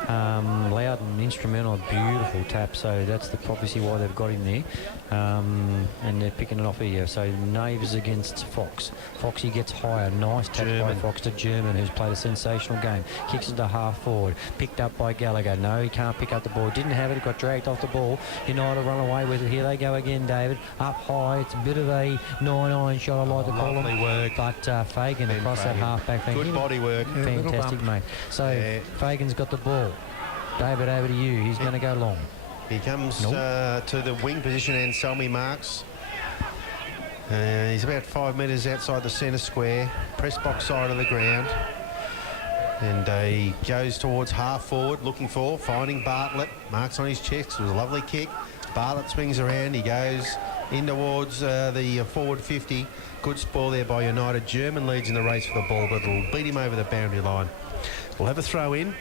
Loudon, instrumental, beautiful tap, so that's obviously why they've got him there. And they're picking it off here. So Naves against Fox. Foxy gets higher. Nice tap by Fox to German, who's played a sensational game. Kicks it to half forward. Picked up by Gallagher. No, he can't pick up the ball. Didn't have it. Got dragged off the ball. United run away with it. Here they go again, David. Up high. It's a bit of a 9-9 shot, I like to call Lovely them. work. But Fagan across that half-back. Good body work. Fantastic, mate. So Fagan's got the ball. David, over to you. He's going to go long. He comes to the wing position and Selmy marks. He's about 5 metres outside the centre square, press box side of the ground. And he goes towards half forward, finding Bartlett. Marks on his chest. It was a lovely kick. Bartlett swings around. He goes in towards the forward 50. Good spoil there by United. German leads in the race for the ball, but it'll beat him over the boundary line. We'll have a throw in.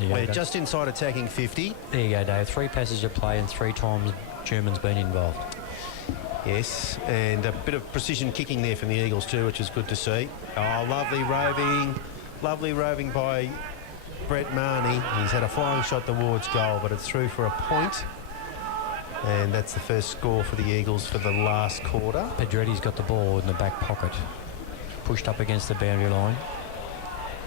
We're just inside attacking 50. There you go, Dave. 3 passes of play and 3 times German's been involved. Yes, and a bit of precision kicking there from the Eagles too, which is good to see. Oh, lovely roving by Brett Marnie. He's had a flying shot towards goal, but it's through for a point. And that's the first score for the Eagles for the last quarter. Pedretti's got the ball in the back pocket. Pushed up against the boundary line.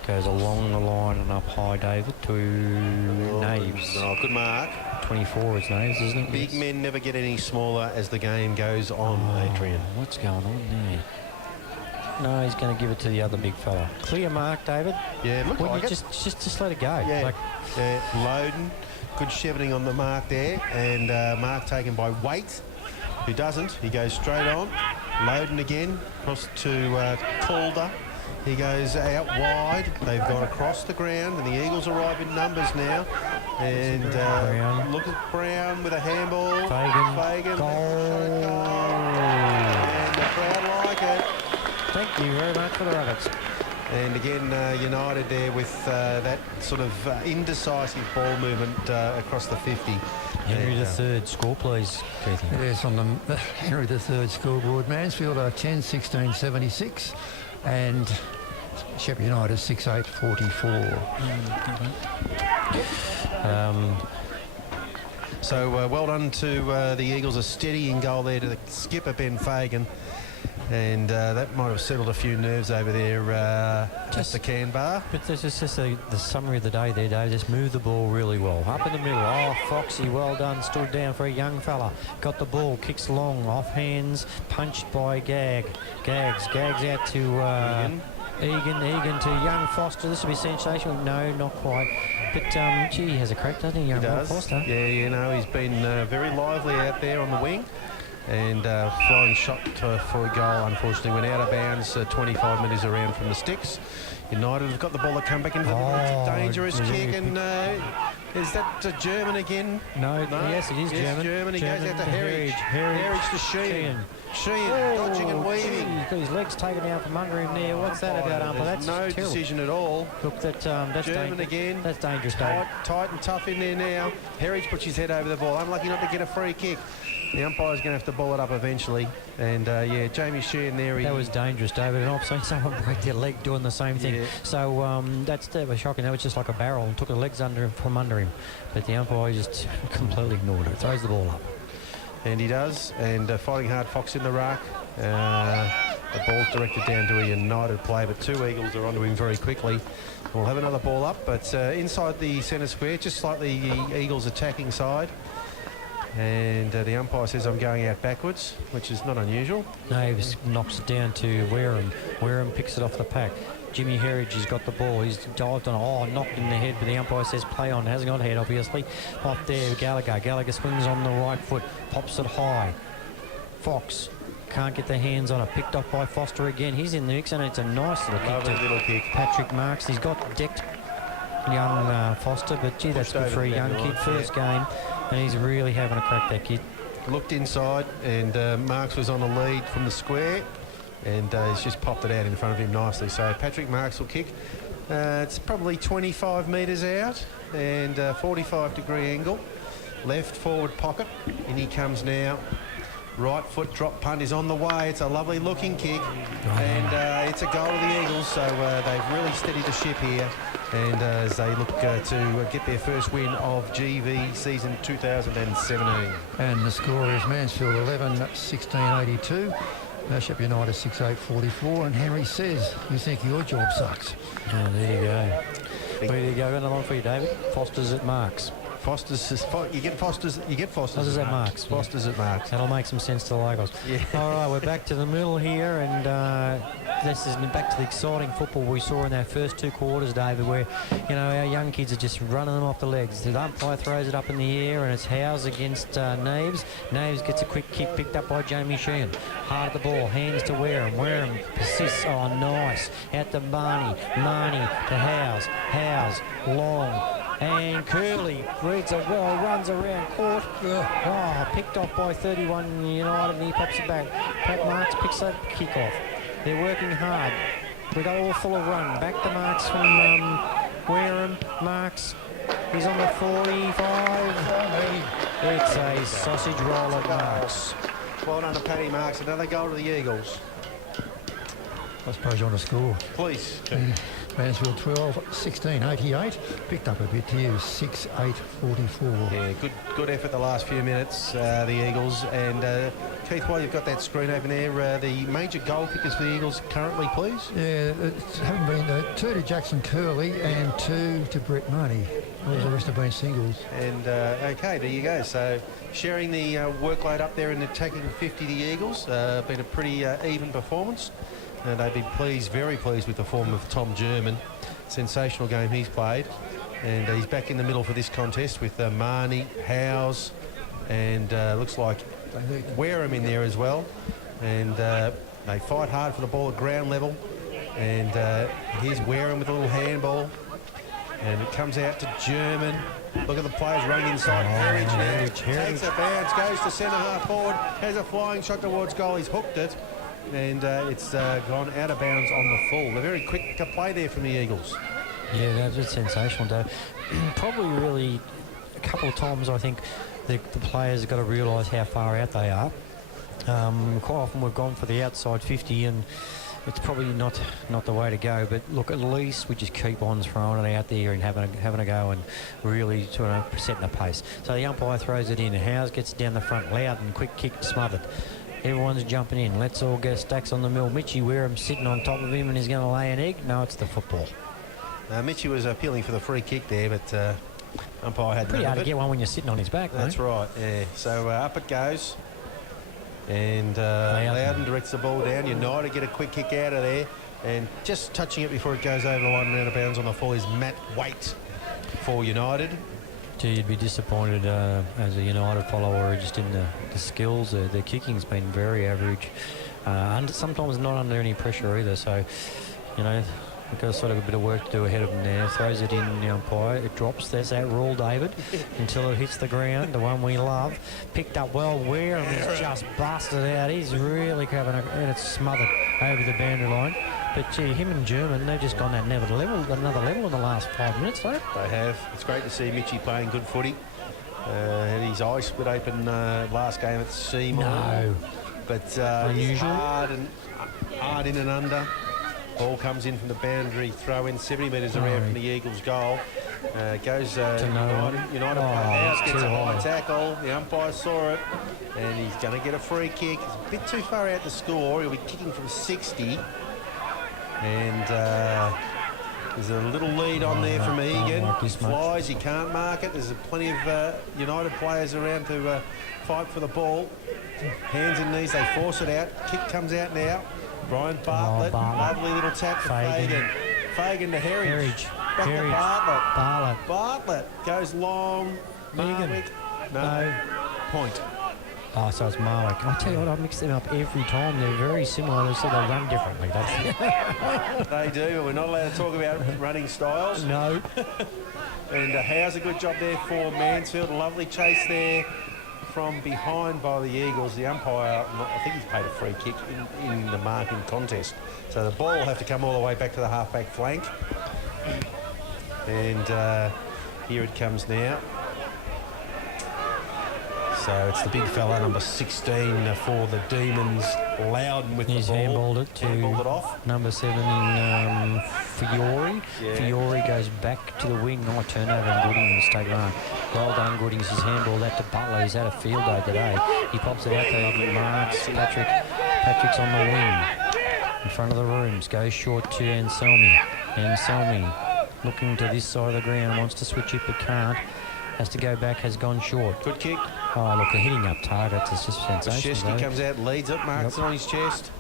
Goes along the line and up high, David, to Naves. Oh, good mark. 24 is Naves, isn't it? Big men never get any smaller as the game goes on, Adrian. What's going on there? No, he's going to give it to the other big fella. Clear mark, David. Yeah, look like it. Just let it go. Yeah, Like, Loden. Good shepherding on the mark there. And mark taken by Waite, who doesn't. He goes straight on. Loden again. Across to Calder. He goes out wide. They've got across the ground, and the Eagles arrive in numbers now. And look at Brown with a handball. Fagan. Goal. And the crowd like it. Thank you very much for the Rabbits. And again, United there with that sort of indecisive ball movement across the 50. Henry III, score please, Keith. Yes, on the Henry III scoreboard, Mansfield are 10-16, 76, and Shepp United 6-8, 44. So well done to the Eagles, a steadying goal there to the skipper Ben Fagan. And that might have settled a few nerves over there at the can bar. But this is just the summary of the day there, Dave. Just moved the ball really well. Up in the middle. Oh, Foxy, well done. Stood down for a young fella. Got the ball. Kicks long. Off hands. Punched by Gags out to Egan to young Foster. This will be sensational. No, not quite. But, gee, he has a crack, doesn't he, young Foster? Yeah, you know, he's been very lively out there on the wing. And flying shot for a goal, unfortunately, went out of bounds 25 metres around from the sticks. United have got the ball to come back into the dangerous kick. And is that German again? No, yes, it is German. German. He goes out to Herridge. Herridge to Sheehan. Sheehan dodging and weaving. He's got his legs taken out from under him there. What's that about, Umpa? That's no terrible. Decision at all. Look, that's German again. That's dangerous, Dave. Tight and tough in there now. Herridge puts his head over the ball. Unlucky not to get a free kick. The umpire's going to have to ball it up eventually. And, yeah, Jamie Sheehan there. That was dangerous, David. And I've seen someone break their leg doing the same thing. Yeah. So that was shocking. That was just like a barrel and took the legs from under him. But the umpire just completely ignored it. Throws the ball up. And he does. And fighting hard, Fox in the ruck. The ball's directed down to a United play, but two Eagles are onto him very quickly. We'll have another ball up, but inside the centre square, just slightly the Eagles' attacking side. And the umpire says I'm going out backwards, which is not unusual. Naves knocks it down to Wareham. Wareham picks it off the pack. Jimmy Herridge has got the ball. He's dived on. Knocked in the head, but the umpire says play on. Hasn't got head, obviously. Off there, Gallagher. Gallagher swings on the right foot. Pops it high. Fox can't get their hands on it. Picked up by Foster again. He's in the mix, and it's a nice little kick. Patrick Marks. He's got decked young Foster, but gee, that's good for a young kid. First game. And he's really having a crack, that kid. Looked inside, and Marks was on a lead from the square, and he's just popped it out in front of him nicely. So Patrick Marks will kick. It's probably 25 metres out, and 45-degree angle. Left forward pocket, and he comes now. Right foot drop punt is on the way. It's a lovely looking kick, and it's a goal to the Eagles. So they've really steadied the ship here. And as they look to get their first win of GV season 2017. And the score is Mansfield 11, 1682. Shepp United 6-8, 44. And Henry says, you think your job sucks. Oh, there you go. Where do you go? Got another one for you, David. Foster's at Marks. You get Foster's Foster's at Marks. Foster's at Marks. That'll make some sense to the locals. Yeah. All right, we're back to the middle here, and this is back to the exciting football we saw in our first two quarters, David, where, you know, our young kids are just running them off the legs. The umpire throws it up in the air, and it's Howes against Naves. Naves gets a quick kick picked up by Jamie Sheehan. Hard at the ball, hands to Wareham. Wareham persists. Oh, nice. Out to Marnie. Marnie to Howes. Howes, long. And Curley reads it well, runs around court. Oh, picked off by 31 United, and he pops it back. Pat Marks picks that kick off. They're working hard. We got all full of run. Back to Marks from Wareham. Marks, he's on the 45. It's a sausage roll at Marks. Well done to Paddy Marks. Another goal to the Eagles. I suppose you want to score. Please. Mansfield 12, 16, 88. Picked up a bit here, 6, 8, 44. Yeah, good effort the last few minutes, the Eagles. And Keith, while you've got that screen open there, the major goal kickers for the Eagles currently, please. Yeah, it haven't been 2 to Jackson Curley and 2 to Brett Money. All the rest have been singles. And okay, there you go. So sharing the workload up there and attacking 50 the Eagles. Been a pretty even performance. And they'd be pleased, very pleased with the form of Tom German. Sensational game he's played. And he's back in the middle for this contest with Marnie, Howes, and looks like Wareham in there as well. And they fight hard for the ball at ground level. And here's Wareham with a little handball. And it comes out to German. Look at the players running inside. Heritage takes a bounce, goes to centre half forward, has a flying shot towards goal. He's hooked it. And it's gone out of bounds on the full. They're very quick to play there from the Eagles. Yeah, that was sensational, Dave. Probably really a couple of times I think the players have got to realise how far out they are. Quite often we've gone for the outside 50 and it's probably not the way to go. But look, at least we just keep on throwing it out there and having a go and really sort of setting a pace. So the umpire throws it in. Howes gets it down the front, loud and quick kick, smothered. Everyone's jumping in. Let's all get stacks on the mill. Mitchie Wareham sitting on top of him and he's going to lay an egg. No, it's the football. Mitchie was appealing for the free kick there, but umpire had pretty none hard of to it. get one when you're sitting on his back, That's mate. right, yeah. So up it goes. And Loudon directs the ball down. United get a quick kick out of there. And just touching it before it goes over the line and out of bounds on the full is Matt Waite for United. Gee, you'd be disappointed as a United follower just in the skills. Their kicking's been very average. Sometimes not under any pressure either. So, you know, we've got sort of a bit of work to do ahead of them there. Throws it in the umpire. It drops. There's that rule, David, until it hits the ground, the one we love. Picked up well. Wareham is just busted out. He's really having and it's smothered over the boundary line. But gee, him and German, they've just gone another level in the last 5 minutes, though. They have. It's great to see Mitchie playing good footy. Had his eyes split open last game at Seymour. No. But unusual. Hard in and under. Ball comes in from the boundary, throw in 70 metres around from the Eagles' goal. Goes to United House gets a high tackle. The umpire saw it, and he's going to get a free kick. It's a bit too far out to score. He'll be kicking from 60. And there's a little lead on there from Egan. He flies, he can't mark it. There's plenty of United players around to fight for the ball. Hands and knees, they force it out. Kick comes out now. Brian Bartlett, lovely little tap to Fagan. Fagan to Herridge. Back to Bartlett goes long. Marwick. No. Point. Oh, so it's Marwick. I tell you what, I mix them up every time. They're very similar, so they run differently. That's They do, but we're not allowed to talk about running styles. No. And how's a good job there for Mansfield. A lovely chase there from behind by the Eagles. The umpire, I think he's paid a free kick in the marking contest. So the ball will have to come all the way back to the half-back flank. And here it comes now. So it's the big fella, number 16 for the Demons, Loudon with He's the ball. handballed it to handballed it off. number 7 in Fiore. Yeah. Fiore goes back to the wing. Oh, turnover and Goodings take on. Well done, Goodings. He's handballed that to Butler. He's had a field day today. He pops it out to Marks. Patrick's on the wing. In front of the rooms. Goes short to Anselmi. Anselmi looking to this side of the ground. Wants to switch it but can't. Has to go back. Has gone short. Good kick. Oh, look, they're hitting up targets. It's just sensational. Sheski comes out, leads it, marks it on his chest.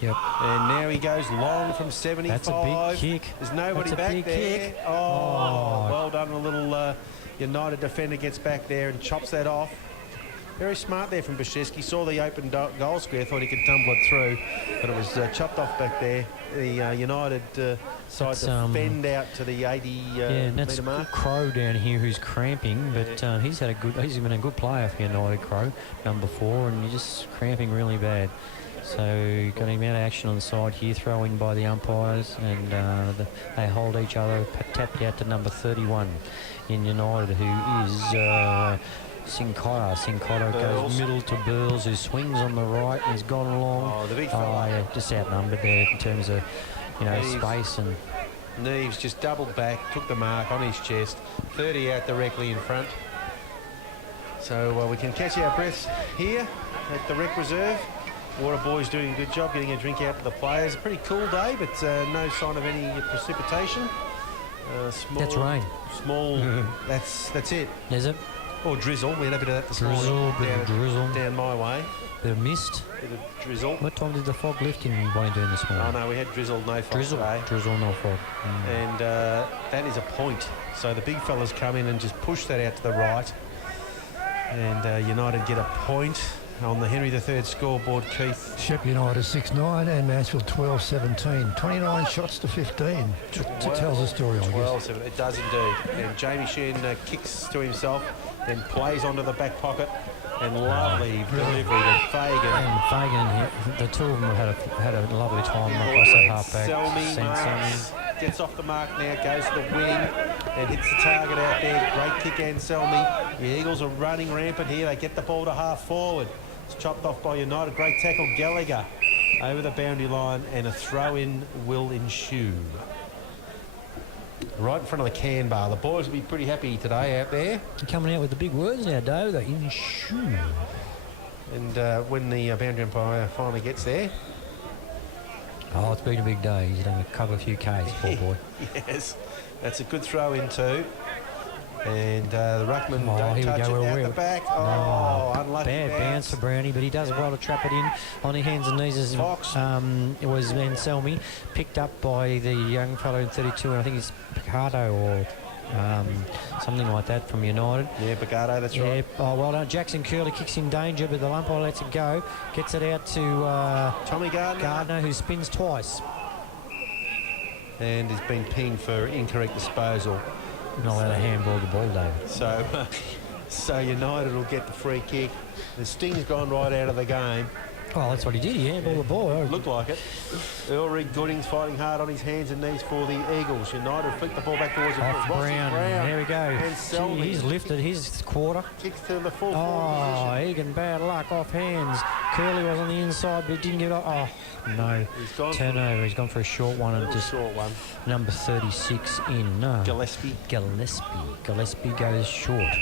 Yep. And now he goes long from 75. That's a big kick. There's nobody That's a back big there. kick. Oh, well done. A little United defender gets back there and chops that off. Very smart there from Bashevsky. Saw the open goal square, thought he could tumble it through, but it was chopped off back there. The United side to fend out to the 80 that's metre mark. Crow down here who's cramping, but he's been a good player for United, Crow, number 4, and he's just cramping really bad. So got him out of action on the side here, throw in by the umpires, and they hold each other, tapped out to number 31 in United, who is Sincotta. Sincotta goes middle to Burles, who swings on the right and has gone along. Oh, the big fella. Yeah, just outnumbered there in terms of, space and Neves just doubled back, took the mark on his chest, 30 out directly in front. So we can catch our breaths here at the Rec Reserve. Water boys doing a good job getting a drink out to the players. A pretty cool day, but no sign of any precipitation. Small, That's rain. Small. That's it. Is it? Or drizzle. We had a bit of that this morning. Drizzle. Down my way. Bit of mist. Bit of drizzle. What time did the fog lift in Wellington this morning? Oh no, we had drizzle, no fog Drizzle. today. Drizzle, no fog. And that is a point. So the big fellas come in and just push that out to the right. And United get a point on the Henry III scoreboard, Keith. Shepp United 6-9 and Mansfield 12-17. 29 shots to 15. Tells the story, I guess. It does indeed. And Jamie Sheen kicks to himself, then plays onto the back pocket. And lovely delivery to Fagan. And Fagan, the two of them had a lovely time across that half-back. Selmy gets off the mark now, goes to the wing and hits the target out there. Great kick, Anselmi. The Eagles are running rampant here. They get the ball to half forward. It's chopped off by United. Great tackle, Gallagher over the boundary line, and a throw-in will ensue. Right in front of the can bar. The boys will be pretty happy today out there. Coming out with the big words now, Dave. They ensue. And when the boundary umpire finally gets there. Oh, it's been a big day. He's done a couple of few Ks, poor boy. Yes, that's a good throw-in too. And the ruckman don't here touch we go. it out the back. Oh, unlucky bad bounce for Brownie, but he does well to trap it in on his hands and knees. As Fox. It was Anselmi, picked up by the young fellow in 32, and I think it's Picardo or something like that from United. Yeah, Picardo, that's right. Oh, well done. Jackson Curley kicks in danger, but the umpire lets it go. Gets it out to Tommy Gardner, who spins twice. And has been pinged for incorrect disposal. Not allowed to handball the ball, David. So United will get the free kick. The Sting's gone right out of the game. Well, that's what he did. He handballed the ball. Looked like it. Ulrich Gooding's fighting hard on his hands and knees for the Eagles. United flick the ball back towards Off Brown. There we go. And Selby. Gee, he's lifted his quarter. Kicks to the full Oh, forward Egan, bad luck off hands. Curley was on the inside, but didn't get it. Oh, no. He's gone Turnover. He's gone for a short one. And just short one. Number 36 in. No. Gillespie. Gillespie goes short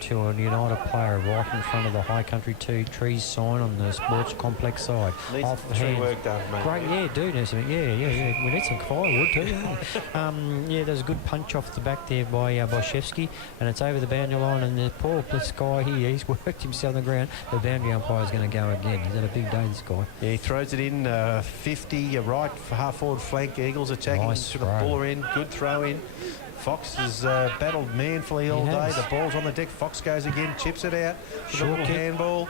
to a United player right in front of the High Country Trees sign on the sports complex side. Needs Off the tree hands. work done, mate. Great, yeah, do need something. Yeah. We need some firewood too. Don't we? There's a good punch off the back there by Shevsky, and it's over the boundary line. And the poor this guy here, he's worked himself on the ground. The boundary umpire's going to go again. He's had a big day, this guy. Yeah, he throws it in 50 right for half forward flank. Eagles attacking Nice to the throw. Buller end. Good throw in. Fox has battled manfully all day. The ball's on the deck. Fox goes again, chips it out. Short handball.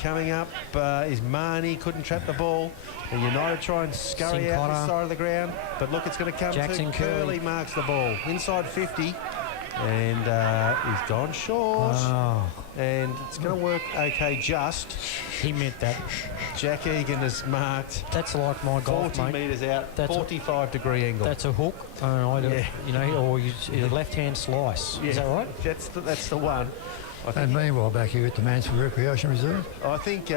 Coming up is Marnie. Couldn't trap the ball. And United try and scurry out this side of the ground. But look, it's going to come Jackson to Curley. marks the ball. Inside 50. And he's gone short. Oh. And it's going to work okay just. He meant that. Jack Egan has marked That's like my golf, 40 mate. metres out, That's 45-degree angle. That's a hook. Or your left-hand slice. Yeah, Is that right? That's the one. And meanwhile, back here at the Mansfield Recreation Reserve. I think we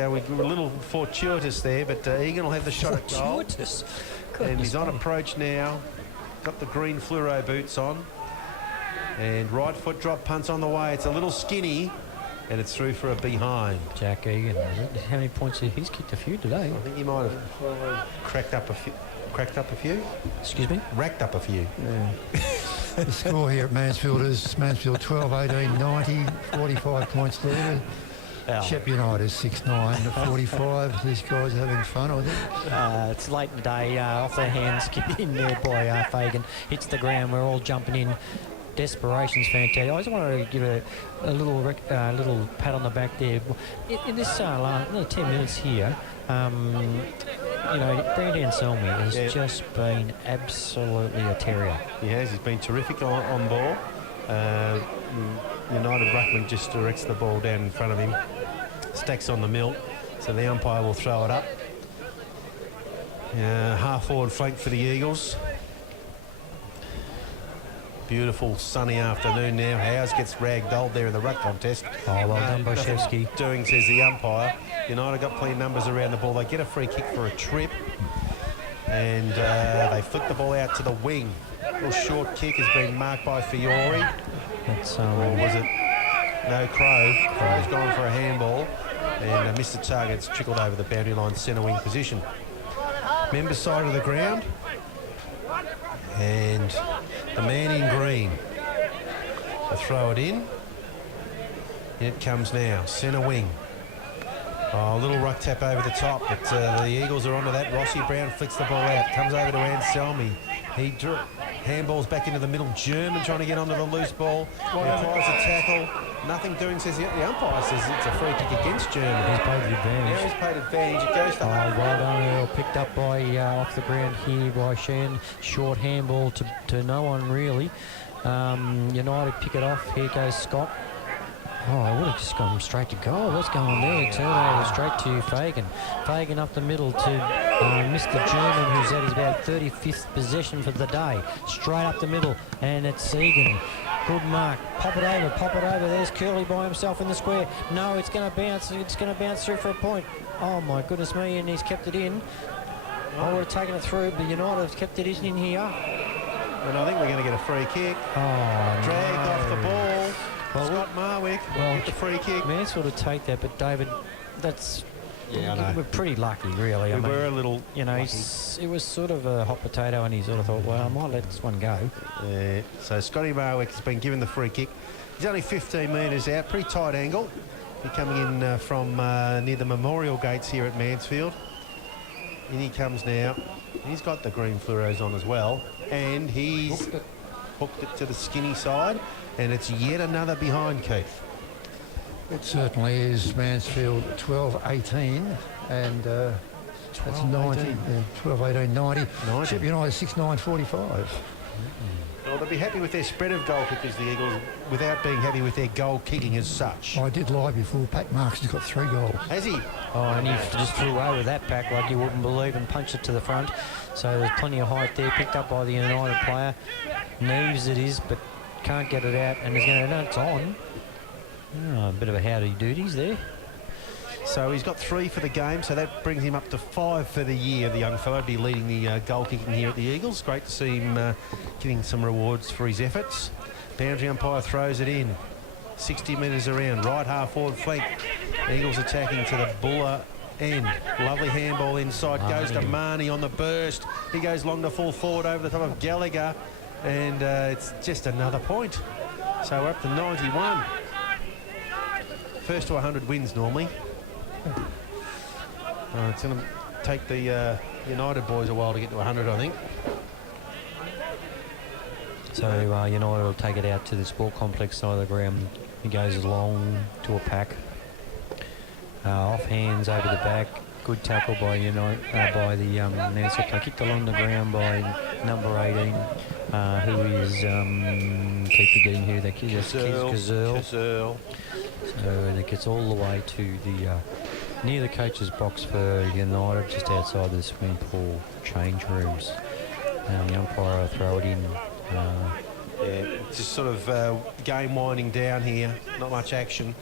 were a little fortuitous there, but Egan will have the shot at goal. Fortuitous. And he's on approach now. Got the green fluoro boots on. And right foot drop punts on the way. It's a little skinny, and it's through for a behind. Jack Egan, is it? How many points? He's kicked a few today. I think he might have cracked up a few. Excuse me? Racked up a few. Yeah. The score here at Mansfield is Mansfield 12-18, 90, 45 points leader. Shepp United is 6-9 to 45. These guys are having fun, I think. It's late in the day, off their hands, kicked in there by Fagan. Hits the ground, we're all jumping in. Desperation's fantastic. I just wanted to give a little pat on the back there. In this another 10 minutes here, Brandon Anselmi has just been absolutely a terrier. He has. He's been terrific on ball. United ruckman just directs the ball down in front of him. Stacks on the mill, so the umpire will throw it up. Half forward flank for the Eagles. Beautiful sunny afternoon now. Howes gets ragdolled there in the ruck contest. Oh, well done by Shevsky. Doing, says the umpire. United got plenty of numbers around the ball. They get a free kick for a trip. And they flick the ball out to the wing. Little short kick has been marked by Fiore. That's, Or was it? No, Crow. Crow's gone for a handball and missed the target. It's trickled over the boundary line centre wing position. Member side of the ground. And the man in green. They throw it in. In it comes now. Centre wing. Oh, a little ruck tap over the top, but the Eagles are onto that. Rossi Brown flicks the ball out. Comes over to Anselmi. He handballs back into the middle. German trying to get onto the loose ball. He tries a tackle. Nothing doing, says the umpire says it's a free kick against German. He's paid the advantage. Now he's paid advantage. It goes to well done, Earl. Picked up by off the ground here by Shan. Short handball to no one really. United pick it off. Here goes Scott. Oh, I would have just gone straight to goal. What's going on there? Turnover straight to Fagan. Fagan up the middle to Mr. German, who's at his about 35th possession for the day. Straight up the middle, and it's Egan. Good mark. Pop it over, pop it over. There's Curley by himself in the square. No, it's going to bounce. It's going to bounce through for a point. Oh, my goodness me, and he's kept it in. I would have taken it through, but United have kept it in here. And I think we're going to get a free kick. Oh, Dragged off the ball. Well, Scott Marwick with the free kick. Mansfield would take that, but David, that's... Yeah, I know. We're pretty lucky, really. We were a little it was sort of a hot potato, and he sort of thought, well, I might let this one go. Yeah. So Scotty Marwick has been given the free kick. He's only 15 metres out, pretty tight angle. He's coming in from near the memorial gates here at Mansfield. In he comes now. He's got the green fluoros on as well, and he's hooked it to the skinny side, and it's yet another behind, Keith. It certainly is. Mansfield 12-18, and that's 90. 12-18, 90. Shepp United 6-9-45. Well, they'll be happy with their spread of goal kickers, the Eagles, without being happy with their goal kicking as such. I did lie before. Pat Marks has got 3 goals. Has he? Oh, and he just flew over that pack like you wouldn't believe and punched it to the front. So there's plenty of height there, picked up by the United player. Neves it is, but can't get it out, and it's on. Oh, a bit of a howdy doodies there. So he's got 3 for the game, so that brings him up to 5 for the year. The young fellow will be leading the goal kicking here at the Eagles. Great to see him getting some rewards for his efforts. Boundary umpire throws it in. 60 metres around, right half forward flank. Eagles attacking to the Buller end. Lovely handball inside, goes to Marnie on the burst. He goes long to full forward over the top of Gallagher, and it's just another point. So we're up to 91. First to 100 wins normally. It's going to take the United boys a while to get to 100, I think. So United will take it out to the sport complex side of the ground. He goes along to a pack. Off hands over the back. Good tackle by by the Mansfield. They kicked along the ground by number 18, who is keep forgetting who they kick. Gazelle. So it gets all the way to the near the coach's box for United, just outside the swimming pool change rooms. And the umpire will throw it in. Just sort of game winding down here. Not much action.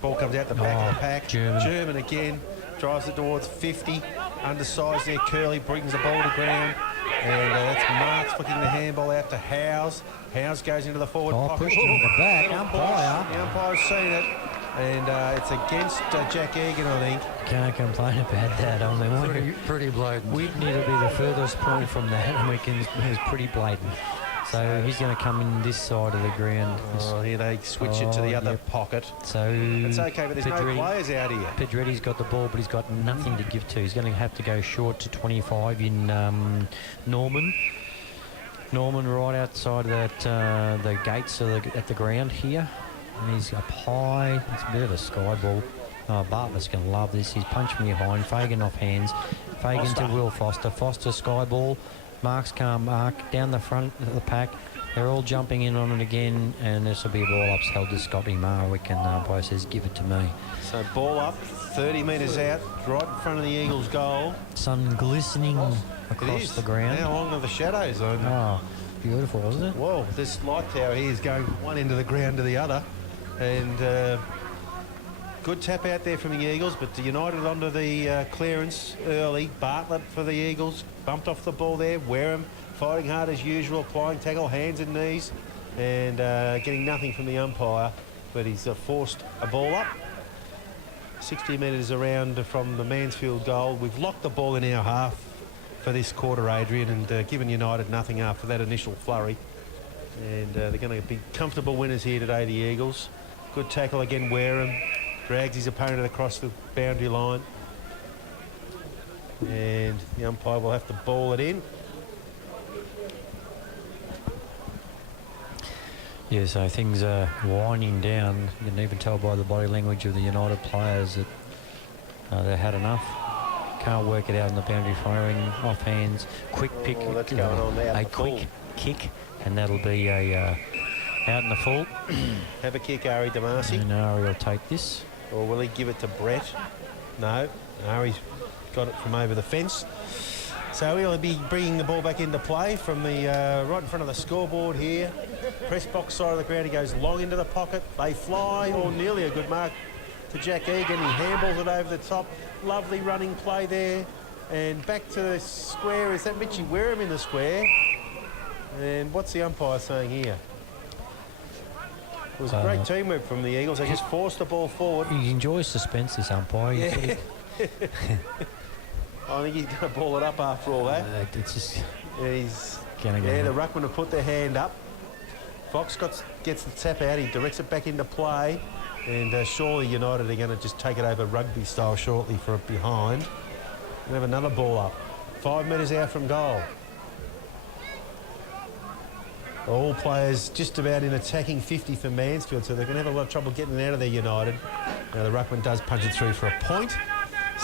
Ball comes out the back of the pack. German again. Drives it towards 50. Undersized there. Curley brings the ball to ground. And that's Marks flicking the handball out to Howes. Howes goes into the forward pocket. Pushed him in the back. Umpire. The umpire's seen it. And it's against Jack Egan, I think. Can't complain about that. I mean, Pretty blatant. we need to be the furthest point from that, and it's pretty blatant. So he's going to come in this side of the ground. Oh, here they switch it to the other pocket. So it's okay, but there's no players out here. Pedretti's got the ball, but he's got nothing to give to. He's going to have to go short to 25 in Norman. Norman right outside of that the gates at the ground here. And he's up high. It's a bit of a sky ball. Oh, Bartlett's going to love this. He's punched me behind. Fagan off hands. Fagan to Will Foster. Foster sky ball. Marks can't mark. Down the front of the pack. They're all jumping in on it again, and this will be a ball upheld to Scotty Marwick, and umpire says, give it to me. So ball up, 30 metres out, right in front of the Eagles' goal. Sun glistening across the ground. How long are the shadows on? Oh, beautiful, wasn't it? Whoa, this light tower here is going from one end of the ground to the other, and Good tap out there from the Eagles, but the United onto the clearance early. Bartlett for the Eagles, bumped off the ball there. Wareham fighting hard as usual, applying tackle, hands and knees, and getting nothing from the umpire, but he's forced a ball up. 60 metres around from the Mansfield goal. We've locked the ball in our half for this quarter, Adrian, and given United nothing after that initial flurry. And they're going to be comfortable winners here today, the Eagles. Good tackle again, Wareham. Drags his opponent across the boundary line. And the umpire will have to ball it in. Yeah, so things are winding down. You can even tell by the body language of the United players that they had enough. Can't work it out in the boundary firing, off hands, quick pick. Oh, that's going on there. A quick kick, and that'll be a out in the full. Have a kick, Ari Damasi. And Ari will take this. Or will he give it to Brett? No. Ari's got it from over the fence. So he'll be bringing the ball back into play from the right in front of the scoreboard here. Press box side of the ground. He goes long into the pocket. They fly, or nearly a good mark to Jack Egan. He handballs it over the top. Lovely running play there. And back to the square. Is that Mitchie Wareham in the square? And what's the umpire saying here? It was great teamwork from the Eagles. They just forced the ball forward. He enjoys suspense, this umpire. Yeah. I think he's going to ball it up after all that. It's just... He's gonna go. The ruckman have put their hand up. Fox gets the tap out. He directs it back into play. And surely United are going to just take it over rugby style shortly for a behind. And have another ball up. 5 metres out from goal. All players just about in attacking 50 for Mansfield, so they're going to have a lot of trouble getting out of there, United. Now the ruckman does punch it through for a point.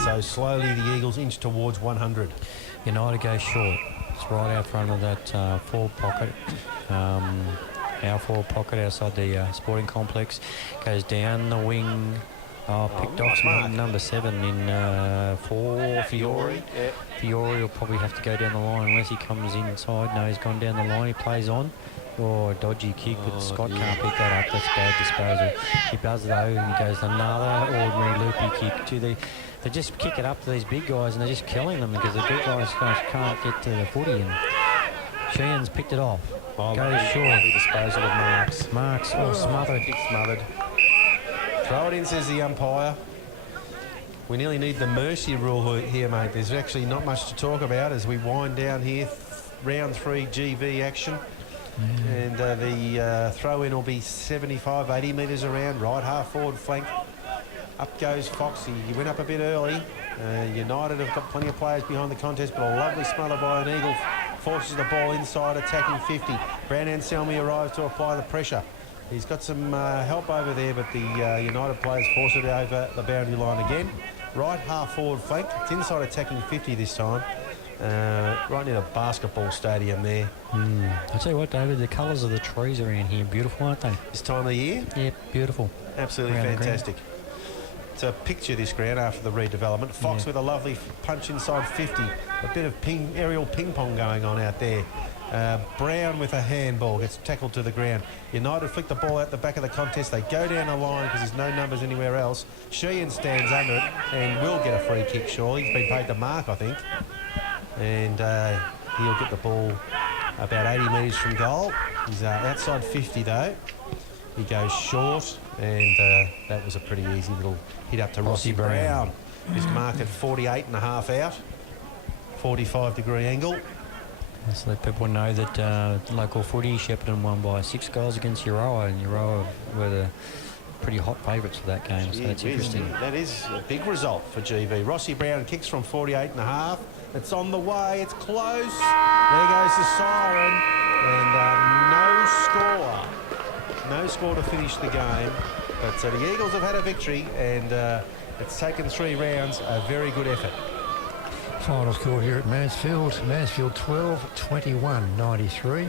So slowly the Eagles inch towards 100. United goes short. It's right out front of that forward pocket. Our forward pocket outside the sporting complex. Goes down the wing. Picked off number 7 in 4, Fiore. Yeah. Fiore will probably have to go down the line unless he comes inside. No, he's gone down the line. He plays on. Oh, a dodgy kick, but Scott can't pick that up. That's bad disposal. He buzzes it over and he goes another ordinary loopy kick. They just kick it up to these big guys and they're just killing them because the big guys can't get to the footy. And Sheehan's picked it off. Goes short. Disposal of Marks. Smothered. Smothered. Throw it in, says the umpire. We nearly need the mercy rule here, mate. There's actually not much to talk about as we wind down here. Round 3 GV action. And the throw-in will be 75, 80 metres around. Right half forward flank. Up goes Fox. He went up a bit early. United have got plenty of players behind the contest, but a lovely smother by an Eagle forces the ball inside, attacking 50. Brand Anselmi arrives to apply the pressure. He's got some help over there, but the United players force it over the boundary line again. Right half forward flank. It's inside attacking 50 this time. Right near the basketball stadium there. I'll tell you what, David, the colours of the trees around here are beautiful, aren't they? This time of the year? Yeah, beautiful. Absolutely fantastic. To picture this ground after the redevelopment. Fox with a lovely punch inside 50. A bit of aerial ping pong going on out there. Brown with a handball gets tackled to the ground. United flick the ball out the back of the contest. They go down the line because there's no numbers anywhere else. Sheehan stands under it and will get a free kick surely. He's been paid to mark, I think. And he'll get the ball about 80 metres from goal. He's outside 50 though. He goes short, and that was a pretty easy little hit up to Rossi Brown. He's marked at 48.5 out, 45-degree angle. So let people know that local footy, Shepparton won by 6 goals against Euroa, and Euroa were the pretty hot favourites for that game, so that's interesting. That is a big result for GV. Rossi Brown kicks from 48.5. It's on the way, it's close. There goes the siren, and no score. No score to finish the game, but the Eagles have had a victory, and it's taken 3 rounds, a very good effort. Final score here at Mansfield. Mansfield 12, 21, 93.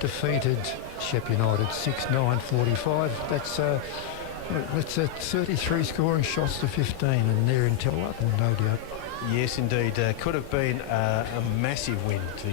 Defeated Shepp United 6-9-45. That's 33 scoring shots to 15, and they're in Tell Up, no doubt. Yes, indeed. Could have been a massive win to the